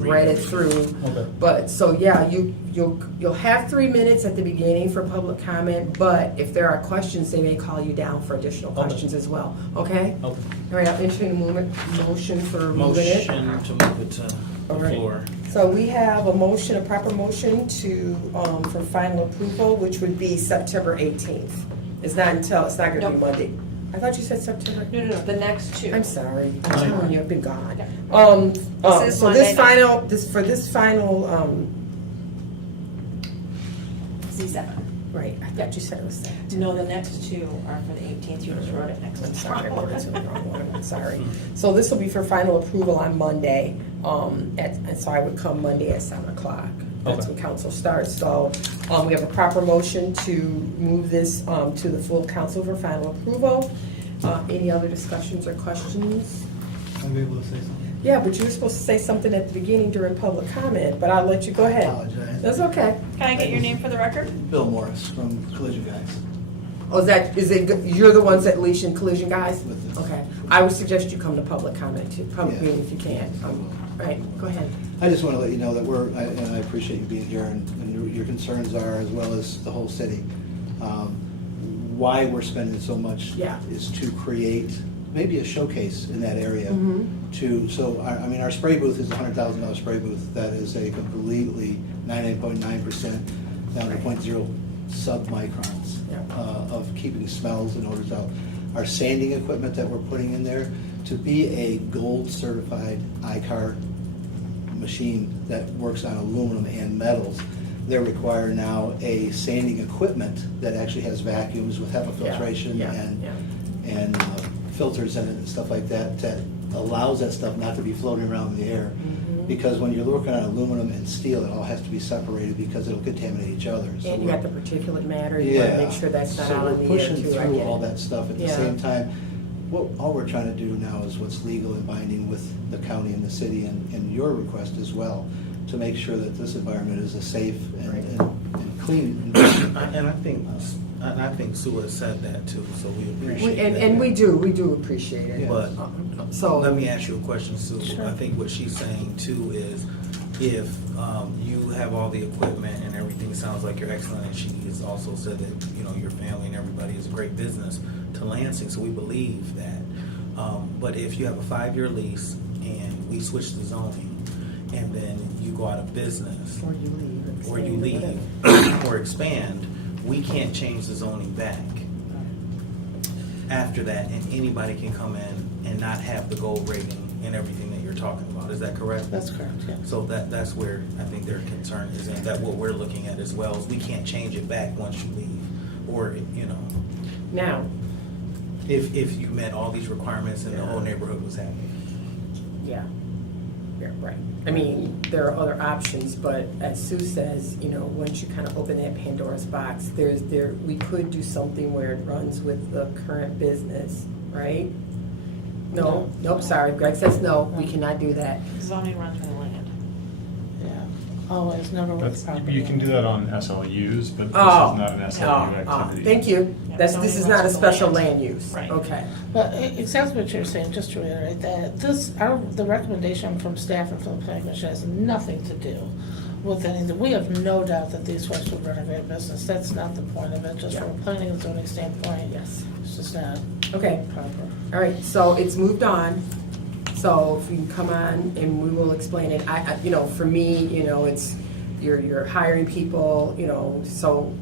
read it through. Okay. But, so yeah, you'll have 3 minutes at the beginning for public comment, but if there are questions, they may call you down for additional Okay. questions as well, okay? Okay. All right, I'll entertain a motion for moving it. Motion to move it to the All right. floor. So we have a proper motion for final approval, which would be September 18th. It's not gonna be Nope. Monday. I thought you said September. No, the next two. I'm sorry, I'm telling you, I've been gone. This is So Monday this night. final, C7. right, I thought you said it was that. No, the next two are for the 18th, you just wrote it next I'm to sorry, I wrote it to the wrong one, I'm sorry. So this will be for final approval on Monday, and so I would come Monday at 7 o'clock. That's Okay. when council starts, so, we have a proper motion to move this, to the full council for final approval. Any other discussions or questions? I'm able to say something. Yeah, but you were supposed to say something at the beginning during public comment, but I'll let you go ahead. Apologize. That's okay. Can I get your name for the record? Bill Morris from Collision Guys. Oh, you're the ones at Leash and Collision Guys? With this. Okay. I would suggest you come to public comment, too, public Yeah. meeting if you can. Right, go ahead. I just want to let you know that and I appreciate you being here and your concerns are, as well as the whole city. Why we're spending so much Yeah. is to create maybe a showcase in that area. Mm-hmm. Our spray booth is a $100,000 spray booth. That is a completely 99.9% down to 0.0 submicrons Yeah. of keeping smells and odors out. Our sanding equipment that we're putting in there, to be a gold certified ICAR machine that works on aluminum and metals, they require now a sanding equipment that actually has vacuums with HEPA filtration Yeah, and yeah. and filters in it and stuff like that allows that stuff not to be floating around in the air. Mhm. Because when you're working on aluminum and steel, it all has to be separated because it'll contaminate each other. So And you we're- got the particulate matter, you want to make sure that's not out in the air, So we're pushing too. I through get all it. that stuff at the Yeah. same time. All we're trying to do now is what's legal and binding with the county and the city and your request as well, to make sure that this environment is a safe Right. and clean environment. And I think Sue has said that too, so we appreciate that. And we do appreciate it. But So. let me ask you a question, Sue. Sure. I think what she's saying too is if you have all the equipment and everything sounds like you're excellent, and she has also said that, your family and everybody is a great business to Lansing, so we believe that. But if you have a 5-year lease and we switch the zoning and then you go out of business, Or you leave. or you expand, leave or expand, we can't change the zoning back after that, and anybody can come in and not have the gold rating and everything that you're talking about. Is that correct? That's correct, yeah. So that's where I think their concern is, and that what we're looking at as well, is we can't change it back once you leave. Or, Now, if you met all these requirements and the whole Yeah. neighborhood was happy. yeah, right. I mean, there are other options, but as Sue says, once you kind of open that Pandora's box, we could do something where it runs with the current business, right? No, nope, sorry, Greg says no, we cannot do that. Zoning runs with the land. Yeah, always, never with That's, property. you can do that on SLUs, but this is Oh, not an SLU activity. Thank you. Yeah, This zoning is runs not a with the special land. land use. Right. Okay. But exactly what you're saying, just to reiterate that, the recommendation from staff and from the planning commission has nothing to do with anything. We have no doubt that these folks will run a great business. That's not the point of it, just from a planning and zoning standpoint. Yes. It's just not Okay. proper. All right, so it's moved on. So if you can come on and we will explain it. For me, it's, you're hiring people, so,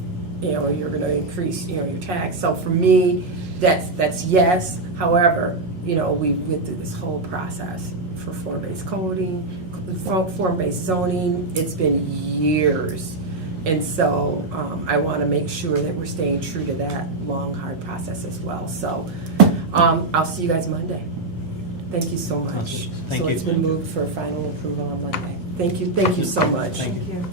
you're gonna increase, your tax. So for me, that's yes. However, we went through this whole process for form-based coding, form-based zoning. It's been years. And so I want to make sure that we're staying true to that long, hard process as well. So I'll see you guys Monday. Thank you so much. Thank So you. it's been moved for final approval on Monday. Thank you so much. Thank you.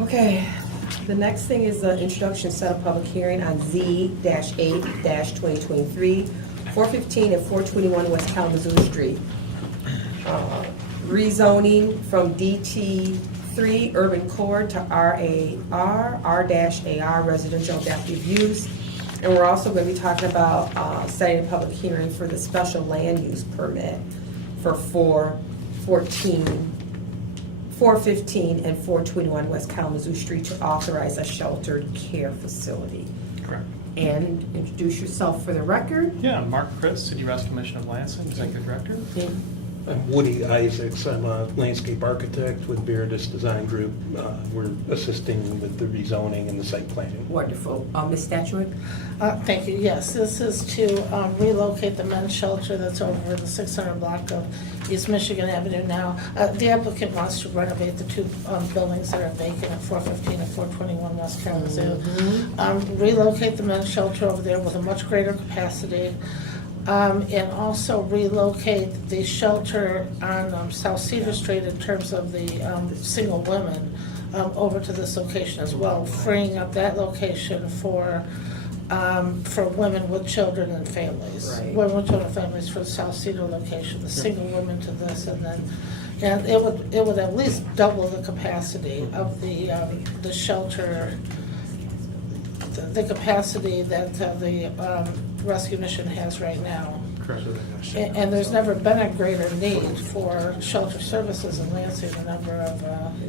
Okay, the next thing is the introduction set of public hearing on Z-8-2023, 415 and 421 West Kalamazoo Street. Rezoning from DT3 Urban Core to RAR, R-AR Residential Adaptive Use. And we're also gonna be talking about setting a public hearing for the special land use permit for 415 and 421 West Kalamazoo Street to authorize a sheltered care facility. Correct. And introduce yourself for the record. Yeah, I'm Mark Chris, City Rescue Commission of Lansing, Executive Director. I'm Woody Isaacs. I'm a landscape architect with Viridis Design Group. We're assisting with the rezoning and the site planning. Wonderful. Ms. Statuick? Thank you. Yes, this is to relocate the men's shelter that's over the 600 block of East Michigan Avenue now. The applicant wants to renovate the two buildings that are vacant at 415 and 421 West Kalamazoo. Relocate the men's shelter over there with a much greater capacity. And also relocate the shelter on South Cedar Street in terms of the single women over to this location as well, freeing up that location for women with children and families. Right. Women with children and families for the South Cedar location, the single women to this, and it would at least double the capacity of the shelter, the capacity that the rescue mission has right now. Correct. And there's never been a greater need for shelter services in Lansing, the number of,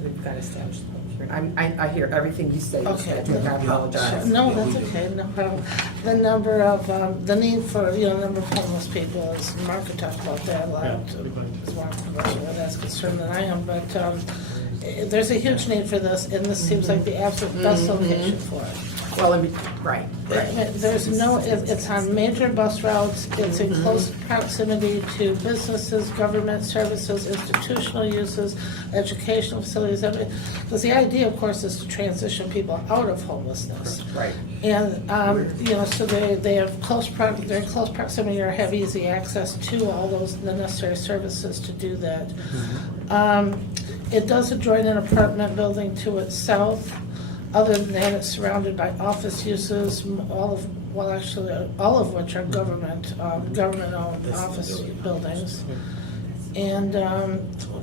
We've got established the public hearing. I hear everything you say, Ms. Okay. Statuick. I apologize. no, that's okay, no problem. The number of, the need for, number of homeless people, is Mark could talk about that a lot. Is more commercial where that's concerned than I am, but there's a huge need for this, and this seems like the absolute best location for it. Well, right. There's no, it's on major bus routes, it's in close proximity to businesses, government services, institutional uses, educational facilities, because the idea, of course, is to transition people out of homelessness. Right. And, so they have they're in close proximity or have easy access to all the necessary services to do that. It does adjoin an apartment building to its south. Other than that, it's surrounded by office uses, all of which are government-owned office buildings. And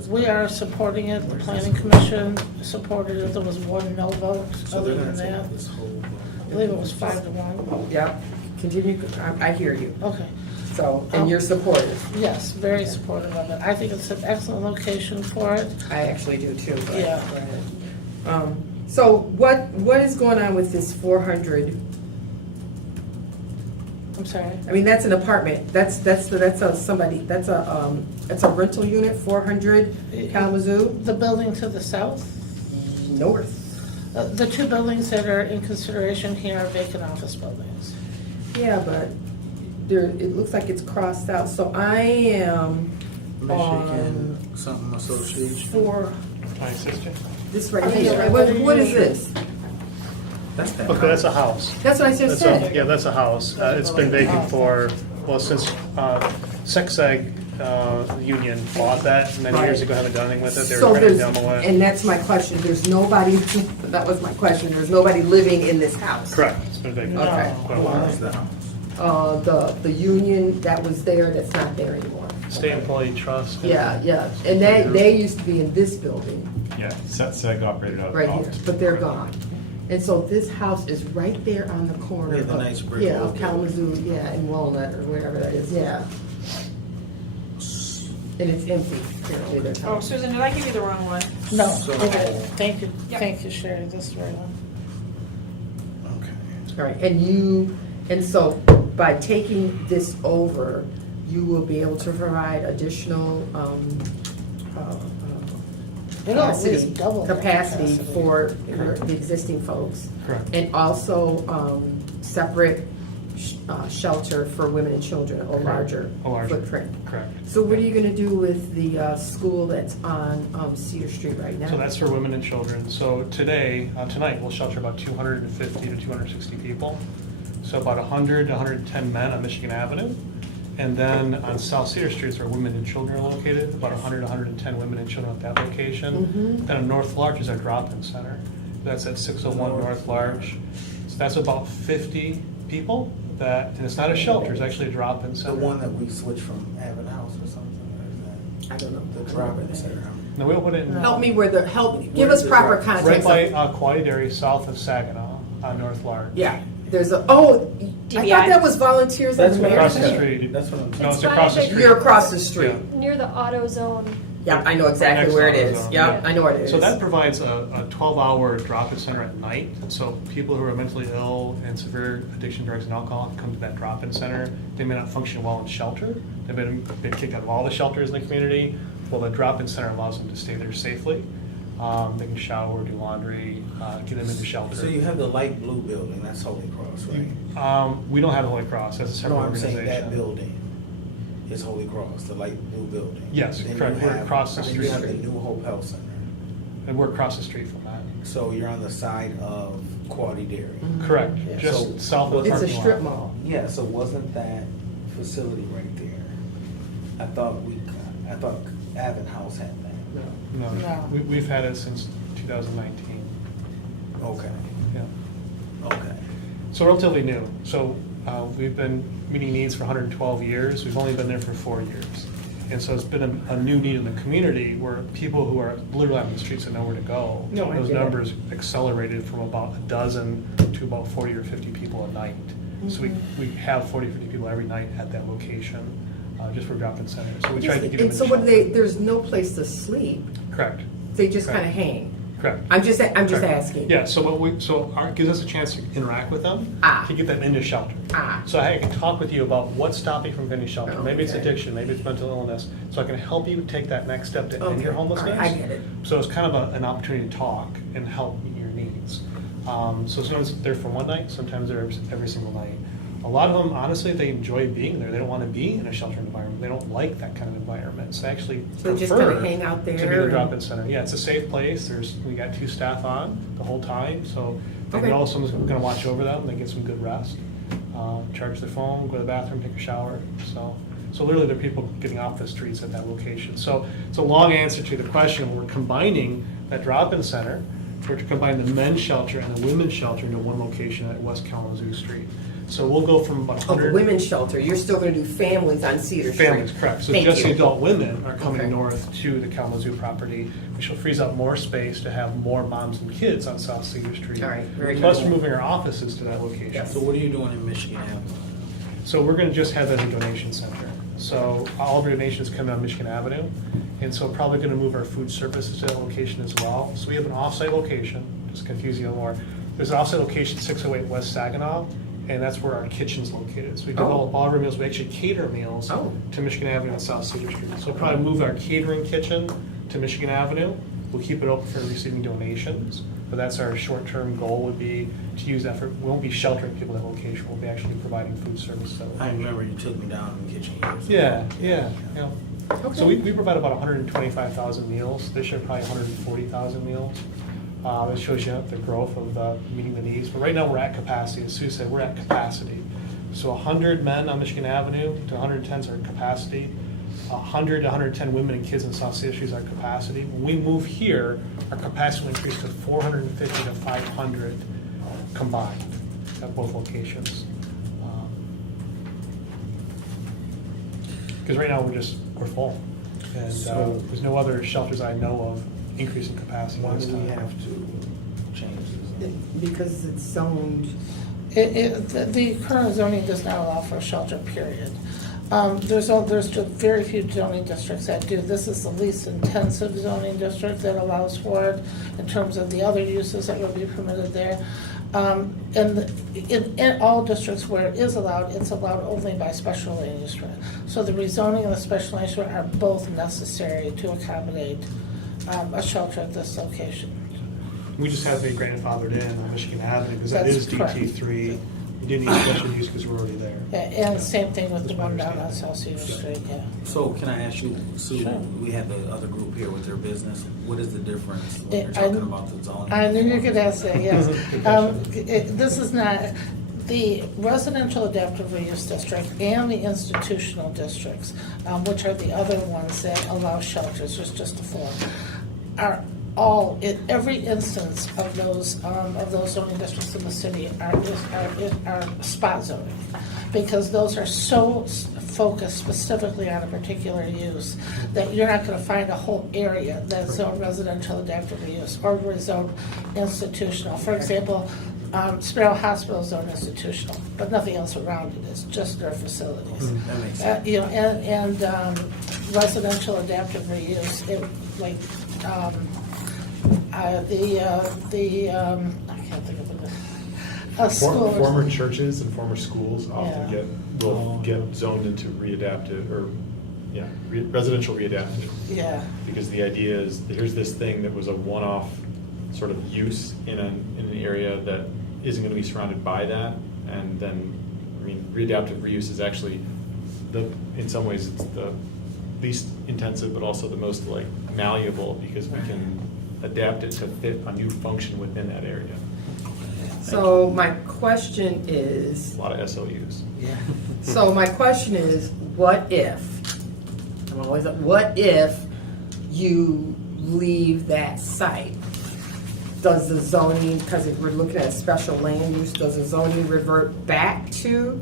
we are supporting it, the planning commission supported it, there was one no vote. Other than that, I believe it was 5-1. Yeah, continue, I hear you. Okay. So, and you're supportive? Yes, very supportive of it. I think it's an excellent location for it. I actually do too, but Yeah. go ahead. So what is going on with this 400? I'm sorry. I mean, that's an apartment. That's a rental unit, 400 Kalamazoo The building to the south, North. the two buildings that are in consideration here are vacant office buildings. Yeah, but it looks like it's crossed out. So I am on Michigan, something association. My sister. this right Okay, here. so What is this? That's that Okay, that's a house. house. That's what I just said. Yeah, that's a house. It's been vacant since Sexag Union bought that, and then years ago haven't done anything with it. They were trying to demo it. And that's my question. There's nobody, that was my question. There's nobody living in this house. Correct, it's been vacant. Okay. Quite a while. Where's the house? The union that was there, that's not there anymore. State Employee Trust. Yeah. And they used to be in this building, Yeah, SEG operated out of right here, office. but they're gone. And so this house is right there on the corner Yeah, the of, nice brick yeah, wall of Kalamazoo, yeah, and Walnut, or wherever that is, yeah. And it's empty, apparently, their Oh, house. Susan, did I give you the wrong one? No, So- okay. Thank you, Yep. Sherry, this is the right one. Okay. All right, and so by taking this over, you will be able to provide additional, It'll at least double that capacity capacity. for the existing folks. Correct. And also, separate shelter for women and children, or larger A larger. footprint. Correct. So what are you gonna do with the school that's on Cedar Street right now? So that's for women and children. So tonight, we'll shelter about 250 to 260 people. So about 100 to 110 men on Michigan Avenue. And then on South Cedar Street is where women and children are located, about 100 to 110 women and children at that location. Then on North Larch is our drop-in center. That's at 601 North Larch. So that's about 50 people and it's not a shelter, it's actually a drop-in The center. one that we switched from Abbott House or something, or is that? I don't know. The drop-in center. No, we'll put it in. Help me give us proper Right context. by Quiet Area south of Saginaw on North Larch. Yeah, There's a, oh, I DBI? thought that was volunteers on That's the what Across Mayor. the street. That's what I'm No, saying. it's It's across the by the- street. You're across the street. Yeah. Near the AutoZone. Yeah, I know exactly where it is. Next Yeah, AutoZone. I know where it is. So that provides a 12-hour drop-in center at night. And so people who are mentally ill and severe addiction, drugs, and alcohol can come to that drop-in center. They may not function well in shelter. They've been kicked out of all the shelters in the community. Well, the drop-in center allows them to stay there safely. They can shower, do laundry, get them into shelter. So you have the light blue building, that's Holy Cross, right? We don't have Holy Cross. That's a separate No, I'm organization. saying that building is Holy Cross, the light blue building. Yes, Then correct. you We're have- across the then you have street. the new Hope Health Center. And we're across the street from that. So you're on the side of Quality Dairy. Correct. Yeah. Just So- south of the It's a parking lot. strip mall. Yeah, so wasn't that facility right there? I thought Avon House had that. No, No. we've had it since 2019. Okay, Yeah. okay. So relatively new. So we've been meeting needs for 112 years. We've only been there for 4 years. And so it's been a new need in the community where people who are literally on the streets have nowhere to go. No, I Those get it. numbers accelerated from about a dozen to about 40 or 50 people a night. So we have 40 or 50 people every night at that location, just for drop-in centers. So we try to get them in And so what do shelter. they, there's no place to sleep. Correct, They just Correct. kind of hang. correct. I'm just Correct. asking. Yeah, so it gives us a chance to interact with them, Ah. to get them into shelter. Ah. So I can talk with you about what's stopping from getting shelter. Maybe it's Okay. addiction, maybe it's mental illness. So I can help you take that next step to end Okay. your homelessness. All right, I get it. So it's kind of an opportunity to talk and help meet your needs. So sometimes they're for one night, sometimes they're every single night. A lot of them, honestly, they enjoy being there. They don't want to be in a sheltered environment. They don't like that kind of environment. So they actually So they just prefer kinda hang out to be there the and- drop-in center. Yeah, it's a safe place. We got 2 staff on the whole time, so they Okay. know someone's going to watch over them. They get some good rest, charge their phone, go to the bathroom, take a shower. So literally, there are people getting off the streets at that location. So it's a long answer to the question. We're combining that drop-in center. We're to combine the men's shelter and the women's shelter into one location at West Kalamazoo Street. So we'll go from about Oh, 100 the women's shelter, you're still gonna do families on Cedar Street. families, correct. So Thank just the you. adult women are coming Okay. north to the Kalamazoo property, which will freeze up more space to have more moms and kids on South Cedar Street. All right, very Plus, good. we're moving our offices to that location. Yes. So what are you doing in Michigan Avenue? So we're gonna just have that as a donation center. So all of our donations come on Michigan Avenue, and so probably gonna move our food services to that location as well. So we have an off-site location, just to confuse you a little more. There's an off-site location, 608 West Saginaw, and that's where our kitchen's located. So we develop all of our meals, we actually cater meals Oh. to Michigan Avenue and South Cedar Street. So we'll probably move our catering kitchen to Michigan Avenue. We'll keep it open for receiving donations, but that's our short-term goal would be to use that for, we won't be sheltering people at that location, we'll be actually providing food service. at that I location. remember you took me down in the kitchen years ago. Yeah. So Okay. we provide about 125,000 meals, this year probably 140,000 meals. That shows you the growth of meeting the needs, but right now we're at capacity, as Sue said, we're at capacity. So 100 men on Michigan Avenue to 110 is our capacity. 100 to 110 women and kids in South Cedar Street is our capacity. When we move here, our capacity will increase to 450 to 500 combined at both locations. Because right now we're full. And So- there's no other shelters I know of increasing capacity Why this do we time. have to change this? Because it's zoned, The current zoning does not allow for a shelter, period. There's just very few zoning districts that do. This is the least intensive zoning district that allows for it in terms of the other uses that would be permitted there. And in all districts where it is allowed, it's allowed only by special land use permit. So the rezoning and the special land use permit are both necessary to accommodate a shelter at this location. We just have to be grandfathered in on Michigan Avenue because that That's is correct. DT3. We didn't need special use because we're already there. And same thing with the one down on South Cedar Street, yeah. So can I ask you, Sue, Sure. we have the other group here with their business. What is the difference when you're I- talking about the zoning? I knew you could ask that, yes. This is not, the residential adaptive reuse district and the institutional districts, which are the other ones that allow shelters, there's just a four, are all, in every instance of those zoning districts in the city are spot zoning. Because those are so focused specifically on a particular use that you're not gonna find a whole area that's zoned residential adaptive reuse or zoned institutional. For example, Sparrow Hospital is own institutional, but nothing else around it, it's just their facilities. That makes sense. You know, and residential adaptive reuse, it, like, I can't think of it. Schools. Former churches and former schools often Yeah. will get zoned into readaptive, or, yeah, residential readaptive. Yeah, Because the idea is, here's this thing that was a one-off sort of use in an area that isn't gonna be surrounded by that, and then, I mean, readaptive reuse is actually in some ways, it's the least intensive, but also the most like malleable, because we can adapt it to fit a new function within that area. So my question is, A lot of SOUs. Yeah. so my question is, what if, what if you leave that site? Does the zoning, because if we're looking at a special land use, does the zoning revert back to?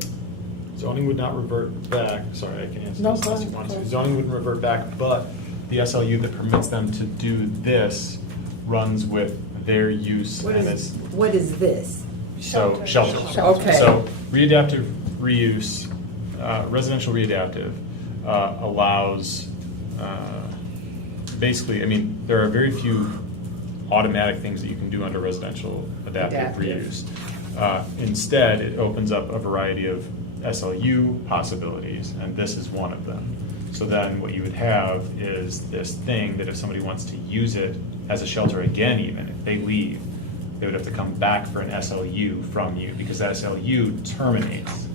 Zoning would not revert back, sorry, I can answer No, this unless you go want ahead. to. Zoning wouldn't revert back, but the SLU that permits them to do this runs with their use What and what is this? so shelter. Okay. So readaptive reuse, residential readaptive allows, basically, I mean, there are very few automatic things that you can do under residential adaptive reuse. Instead, it opens up a variety of SLU possibilities, and this is one of them. So then what you would have is this thing that if somebody wants to use it as a shelter again, even if they leave, they would have to come back for an SLU from you, because that SLU terminates.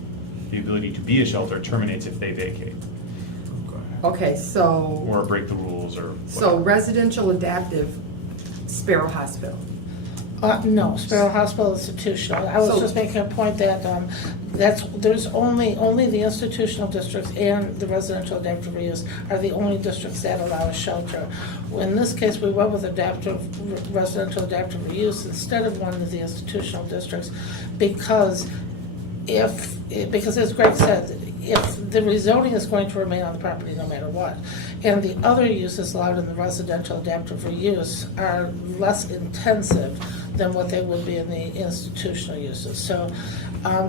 The ability to be a shelter terminates if they vacate Okay, so, or break the rules or so whatever. residential adaptive, Sparrow Hospital. no, Sparrow Hospital institutional. I was So- just making a point that, there's only the institutional districts and the residential adaptive reuse are the only districts that allow a shelter. In this case, we went with residential adaptive reuse instead of one of the institutional districts, because as Greg said, if the rezoning is going to remain on the property no matter what, and the other uses allowed in the residential adaptive reuse are less intensive than what they would be in the institutional uses. So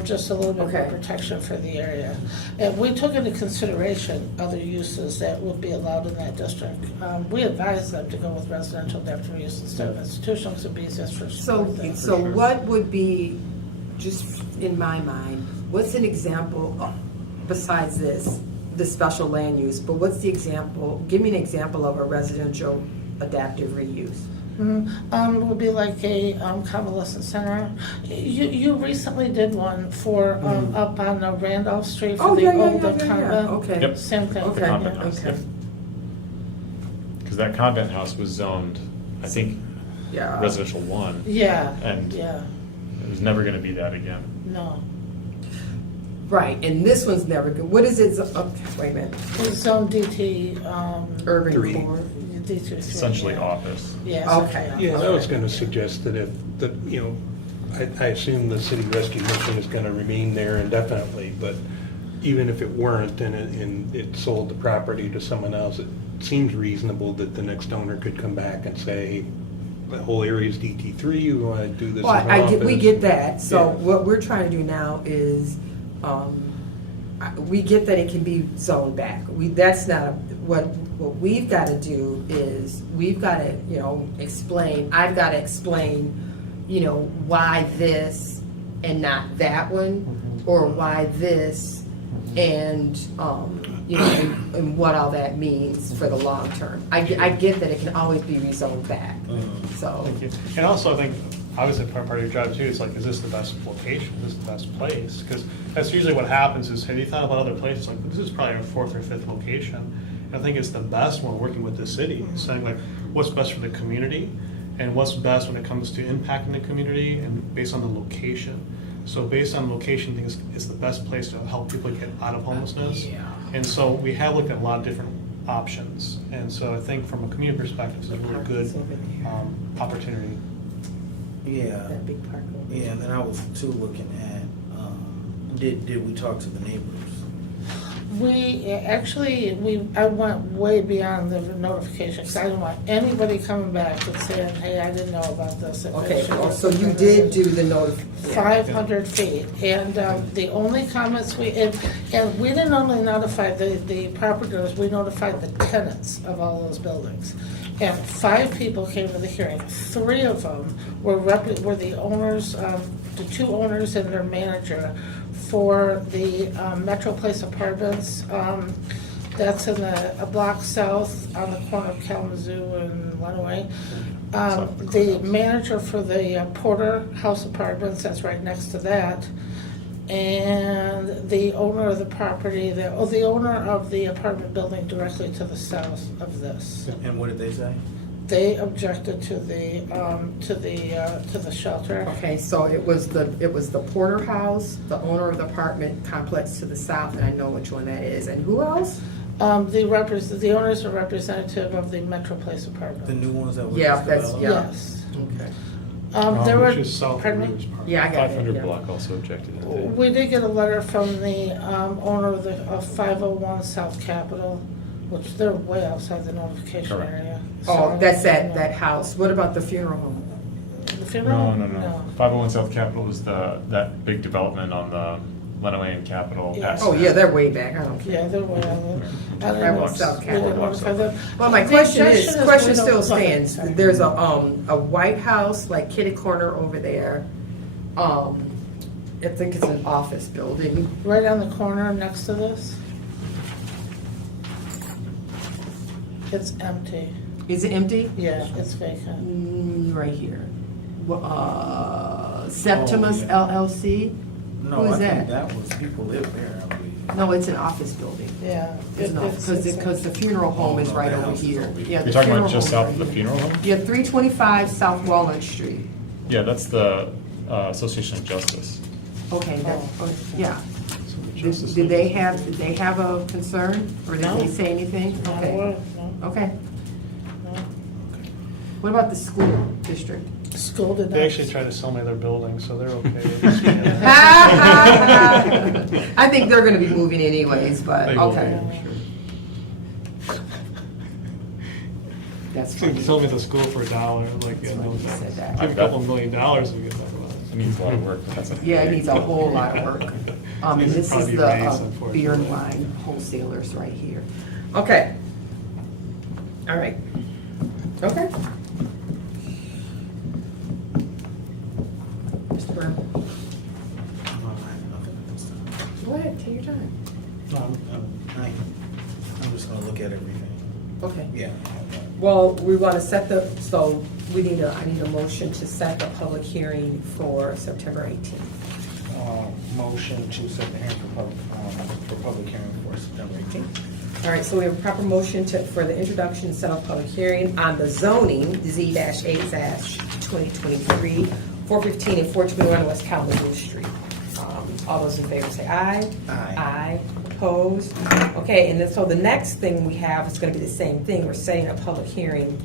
just a little bit more Okay. protection for the area. And we took into consideration other uses that would be allowed in that district. We advised them to go with residential adaptive reuse instead of institutional, because it'd be easiest for. So what would be, just in my mind, what's an example, besides this, the special land use, but what's the example, give me an example of a residential adaptive reuse? It would be like a convalescent center. You recently did one for up on Randolph Street for Oh, the yeah, old yeah, yeah, yeah, convent. okay. Yep. Same thing. Okay, The convent yeah. house, okay. yep. Because that convent house was zoned, I think, Yeah. residential 1. Yeah, And yeah, it was never gonna be that again. no. Right, and this one's never good. What is it, wait a minute, It's zone DT, urban Three. core? D2. It's essentially office. Yeah. Okay. essentially Yeah, office. I was gonna suggest that if, I assume the city rescue mission is gonna remain there indefinitely, but even if it weren't and it sold the property to someone else, it seems reasonable that the next owner could come back and say, the whole area is DT3, we wanna do this as Well, an we office." get that, so Yeah. what we're trying to do now is, we get that it can be zoned back. That's not, what we've gotta do is, we've gotta, explain, I've gotta explain, why this and not that one, or why this and, and what all that means for the long term. I get that it can always be rezoned back, so. Thank you. And also, I think, obviously, part of your job too, is like, is this the best location? Is this the best place? Because that's usually what happens is, have you thought about other places? Like, this is probably our 4th or 5th location. And I think it's the best when working with the city, saying like, what's best for the community? And what's best when it comes to impacting the community and based on the location. So based on location, I think it's the best place to help people get out of homelessness. And so we have looked at a lot of different options. And so I think from a community perspective, it's a really good opportunity. Yeah, That big park over there. yeah, and then I was too looking at, did we talk to the neighbors? I went way beyond the notification, because I didn't want anybody coming back and saying, hey, I didn't know about this. If it Okay, should oh, have so you been did do the notification. 500 feet, and the only comments and we didn't only notify the property owners, we notified the tenants of all those buildings. And 5 people came to the hearing. 3 of them were the owners, the 2 owners and their manager for the Metro Place Apartments. That's in a block south on the corner of Kalamazoo and Lenawee. The manager for the Porter House Apartments, that's right next to that. And the owner of the property, the owner of the apartment building directly to the south of this. And what did they say? They objected to the shelter. Okay, so it was the Porter House, the owner of the apartment complex to the south, and I know which one that is. And who else? The owners are representative of the Metro Place Apartment. The new ones that were Yeah, just that's- developed? Yes. Okay. There were, Which is south of pardon me? Rivers Park. Yeah, I got it. 500 yeah. block also objected to that. We did get a letter from the owner of 501 South Capitol, which they're way outside the notification Correct. area. Oh, So, that's that house. What about the funeral home? The funeral? No. 501 South Capitol is that big development on the Lenawee and Capitol. Yeah. past Oh, that. yeah, they're way back. I don't care. Yeah, they're way out there. I want South Capitol. Them. Well, my The question objection still we don't- stands. Sorry. There's a White House, like kitty corner over there. I think it's an office building. Right on the corner next to this. It's empty. Is it empty? Yeah, it's vacant. Right here. Septimus Oh, yeah. LLC? No, Who is I think that? that was, people live there, I believe. No, it's an office building. Yeah. Because the funeral home is right over here. Yeah, the You're talking funeral about just home's south of the right here. funeral home? Yeah, 325 South Walnut Street. Yeah, that's the Association of Justice. Okay, yeah. So the Justice Did they League- have a concern, or did No. they say anything? Not a Okay, word, no, okay. no. What about the school district? School did not. They actually tried to sell me their building, so they're okay. I think they're gonna be moving anyways, but, They will be, okay. I'm sure. That's So you funny. sold me the school for $1, I'm like, yeah, That's no why he thanks. said that. Give a couple $1 million and we can talk about It needs a lot of work. but that's okay. Yeah, it needs a whole lot of work. And These would this is probably be the raised, beer and unfortunately. wine wholesalers right here. Okay. All right. Okay. Mr. Brown, No, I have nothing at this time. go ahead, take your time. No, I'm just gonna look at everything. Okay. Yeah. Well, we want to set so I need a motion to set the public hearing for September 18th. Motion to set the hearing for public hearing for September 18th. All right, so we have a proper motion for the introduction and set up public hearing on the zoning, Z-8-2023, 415 and 421 West Kalamazoo Street. All those in favor say aye. Aye. Aye, opposed. Okay, and then, so the next thing we have is gonna be the same thing. We're setting a public hearing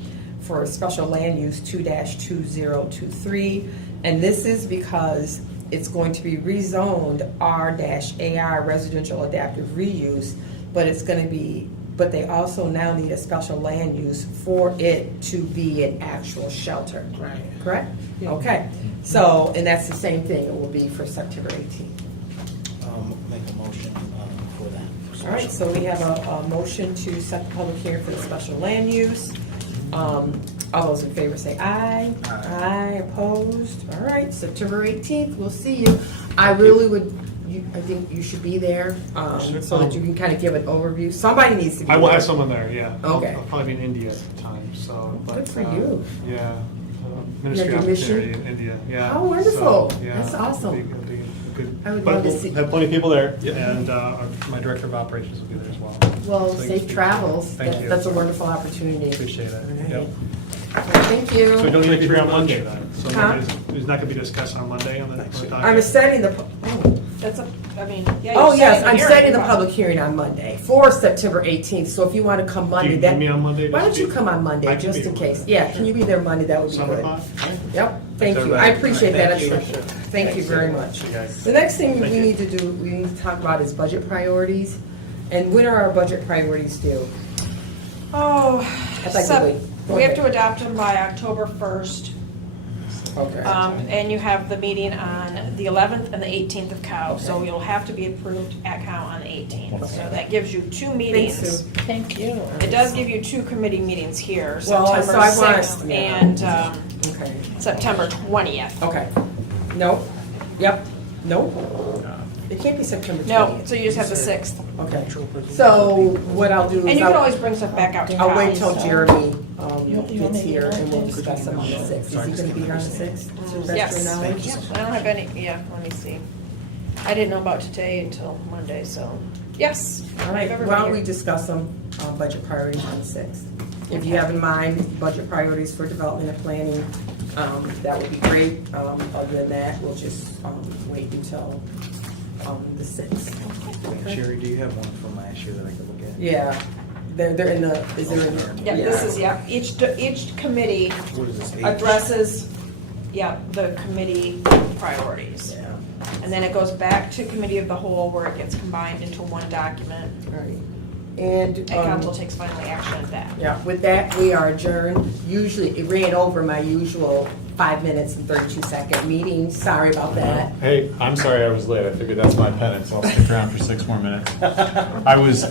for special land use 2-2023. And this is because it's going to be rezoned R-AR residential adaptive reuse, but but they also now need a special land use for it to be an actual shelter. Right. Correct? Yeah. Okay, so, and that's the same thing, it will be for September 18th. Make a motion for that. All right, so we have a motion to set the public hearing for the special land use. All those in favor say aye. Aye. Aye, opposed. All right, September 18th, we'll see you. I really would, I think you should be there, so that you can kind of give an overview. Somebody needs to be I there. will have someone there, yeah. Okay. I'll probably be in India at the time, so. Good but, for you. Yeah, ministry You have your mission? opportunity in India, yeah. Oh, wonderful. So, yeah, That's awesome. it'll be a good. I would but love to we'll see- have plenty of people there, and my director of operations will be there as well. Well, So you can safe speak. travels. Thank you. That's a wonderful opportunity. Appreciate it. All right. Yep. Thank you. So we don't need to be here on Monday then? So Huh? it's not gonna be discussed on Monday on the docket? I'm setting the, That's a, I mean, yeah. oh you're yes, setting I'm hearing, setting the but- public hearing on Monday for September 18th. So if you want to come Do Monday, you that, need me on Monday? to why don't you speak? come on Monday, I can just be in on case? Monday. Yeah, can you be there Monday? That would be Summer good. o'clock? Yep, thank you. I everybody. appreciate Thank that. you. Thank you very much. See you guys. The next thing Thank we you. need to do, we need to talk about is budget priorities. And when are our budget priorities due? Oh, I'd like to wait. Go we have ahead. to adopt them by October 1st. Okay. And you have the meeting on the 11th and the 18th of COW, so Okay. you'll have to be approved at COW on the 18th. So Okay. that gives you two Thanks, meetings. Sue. Thank you. It does give you two committee meetings here, Well, so September I want- 6th yeah. and Okay. September 20th. Okay. No. Yep. No. It can't be September 20th. No, so you just have the 6th. Okay. So what I'll do is And you can I'll- always bring stuff back out to COW. I'll wait till so- Jeremy You want gets me here to and we'll just- discuss them on the 6th. Is he gonna be here on the 6th? To the best of Yes, your knowledge? yeah, I don't have any, yeah, let me see. I didn't know about today until Monday, so, yes. All I right, have why everybody don't we here. discuss them, budget priorities on the 6th? If you have in mind budget priorities for development and planning, that would be great. Other than that, we'll just wait until the 6th. Sherry, do you have one from last year that I could look at? Yeah, they're in the, is there in the? Yeah, this is, yeah, each committee What is this? H? addresses, yeah, the committee priorities. Yeah, And then it goes back to committee of the whole where it gets combined into one document. all right. And. And council takes final action at that. Yeah, with that, we are adjourned. Usually, it ran over my usual 5 minutes and 32-second meeting. Sorry about that. Hey, I'm sorry I was late. I figured that's my penance. I'll stick around for 6 more minutes. I was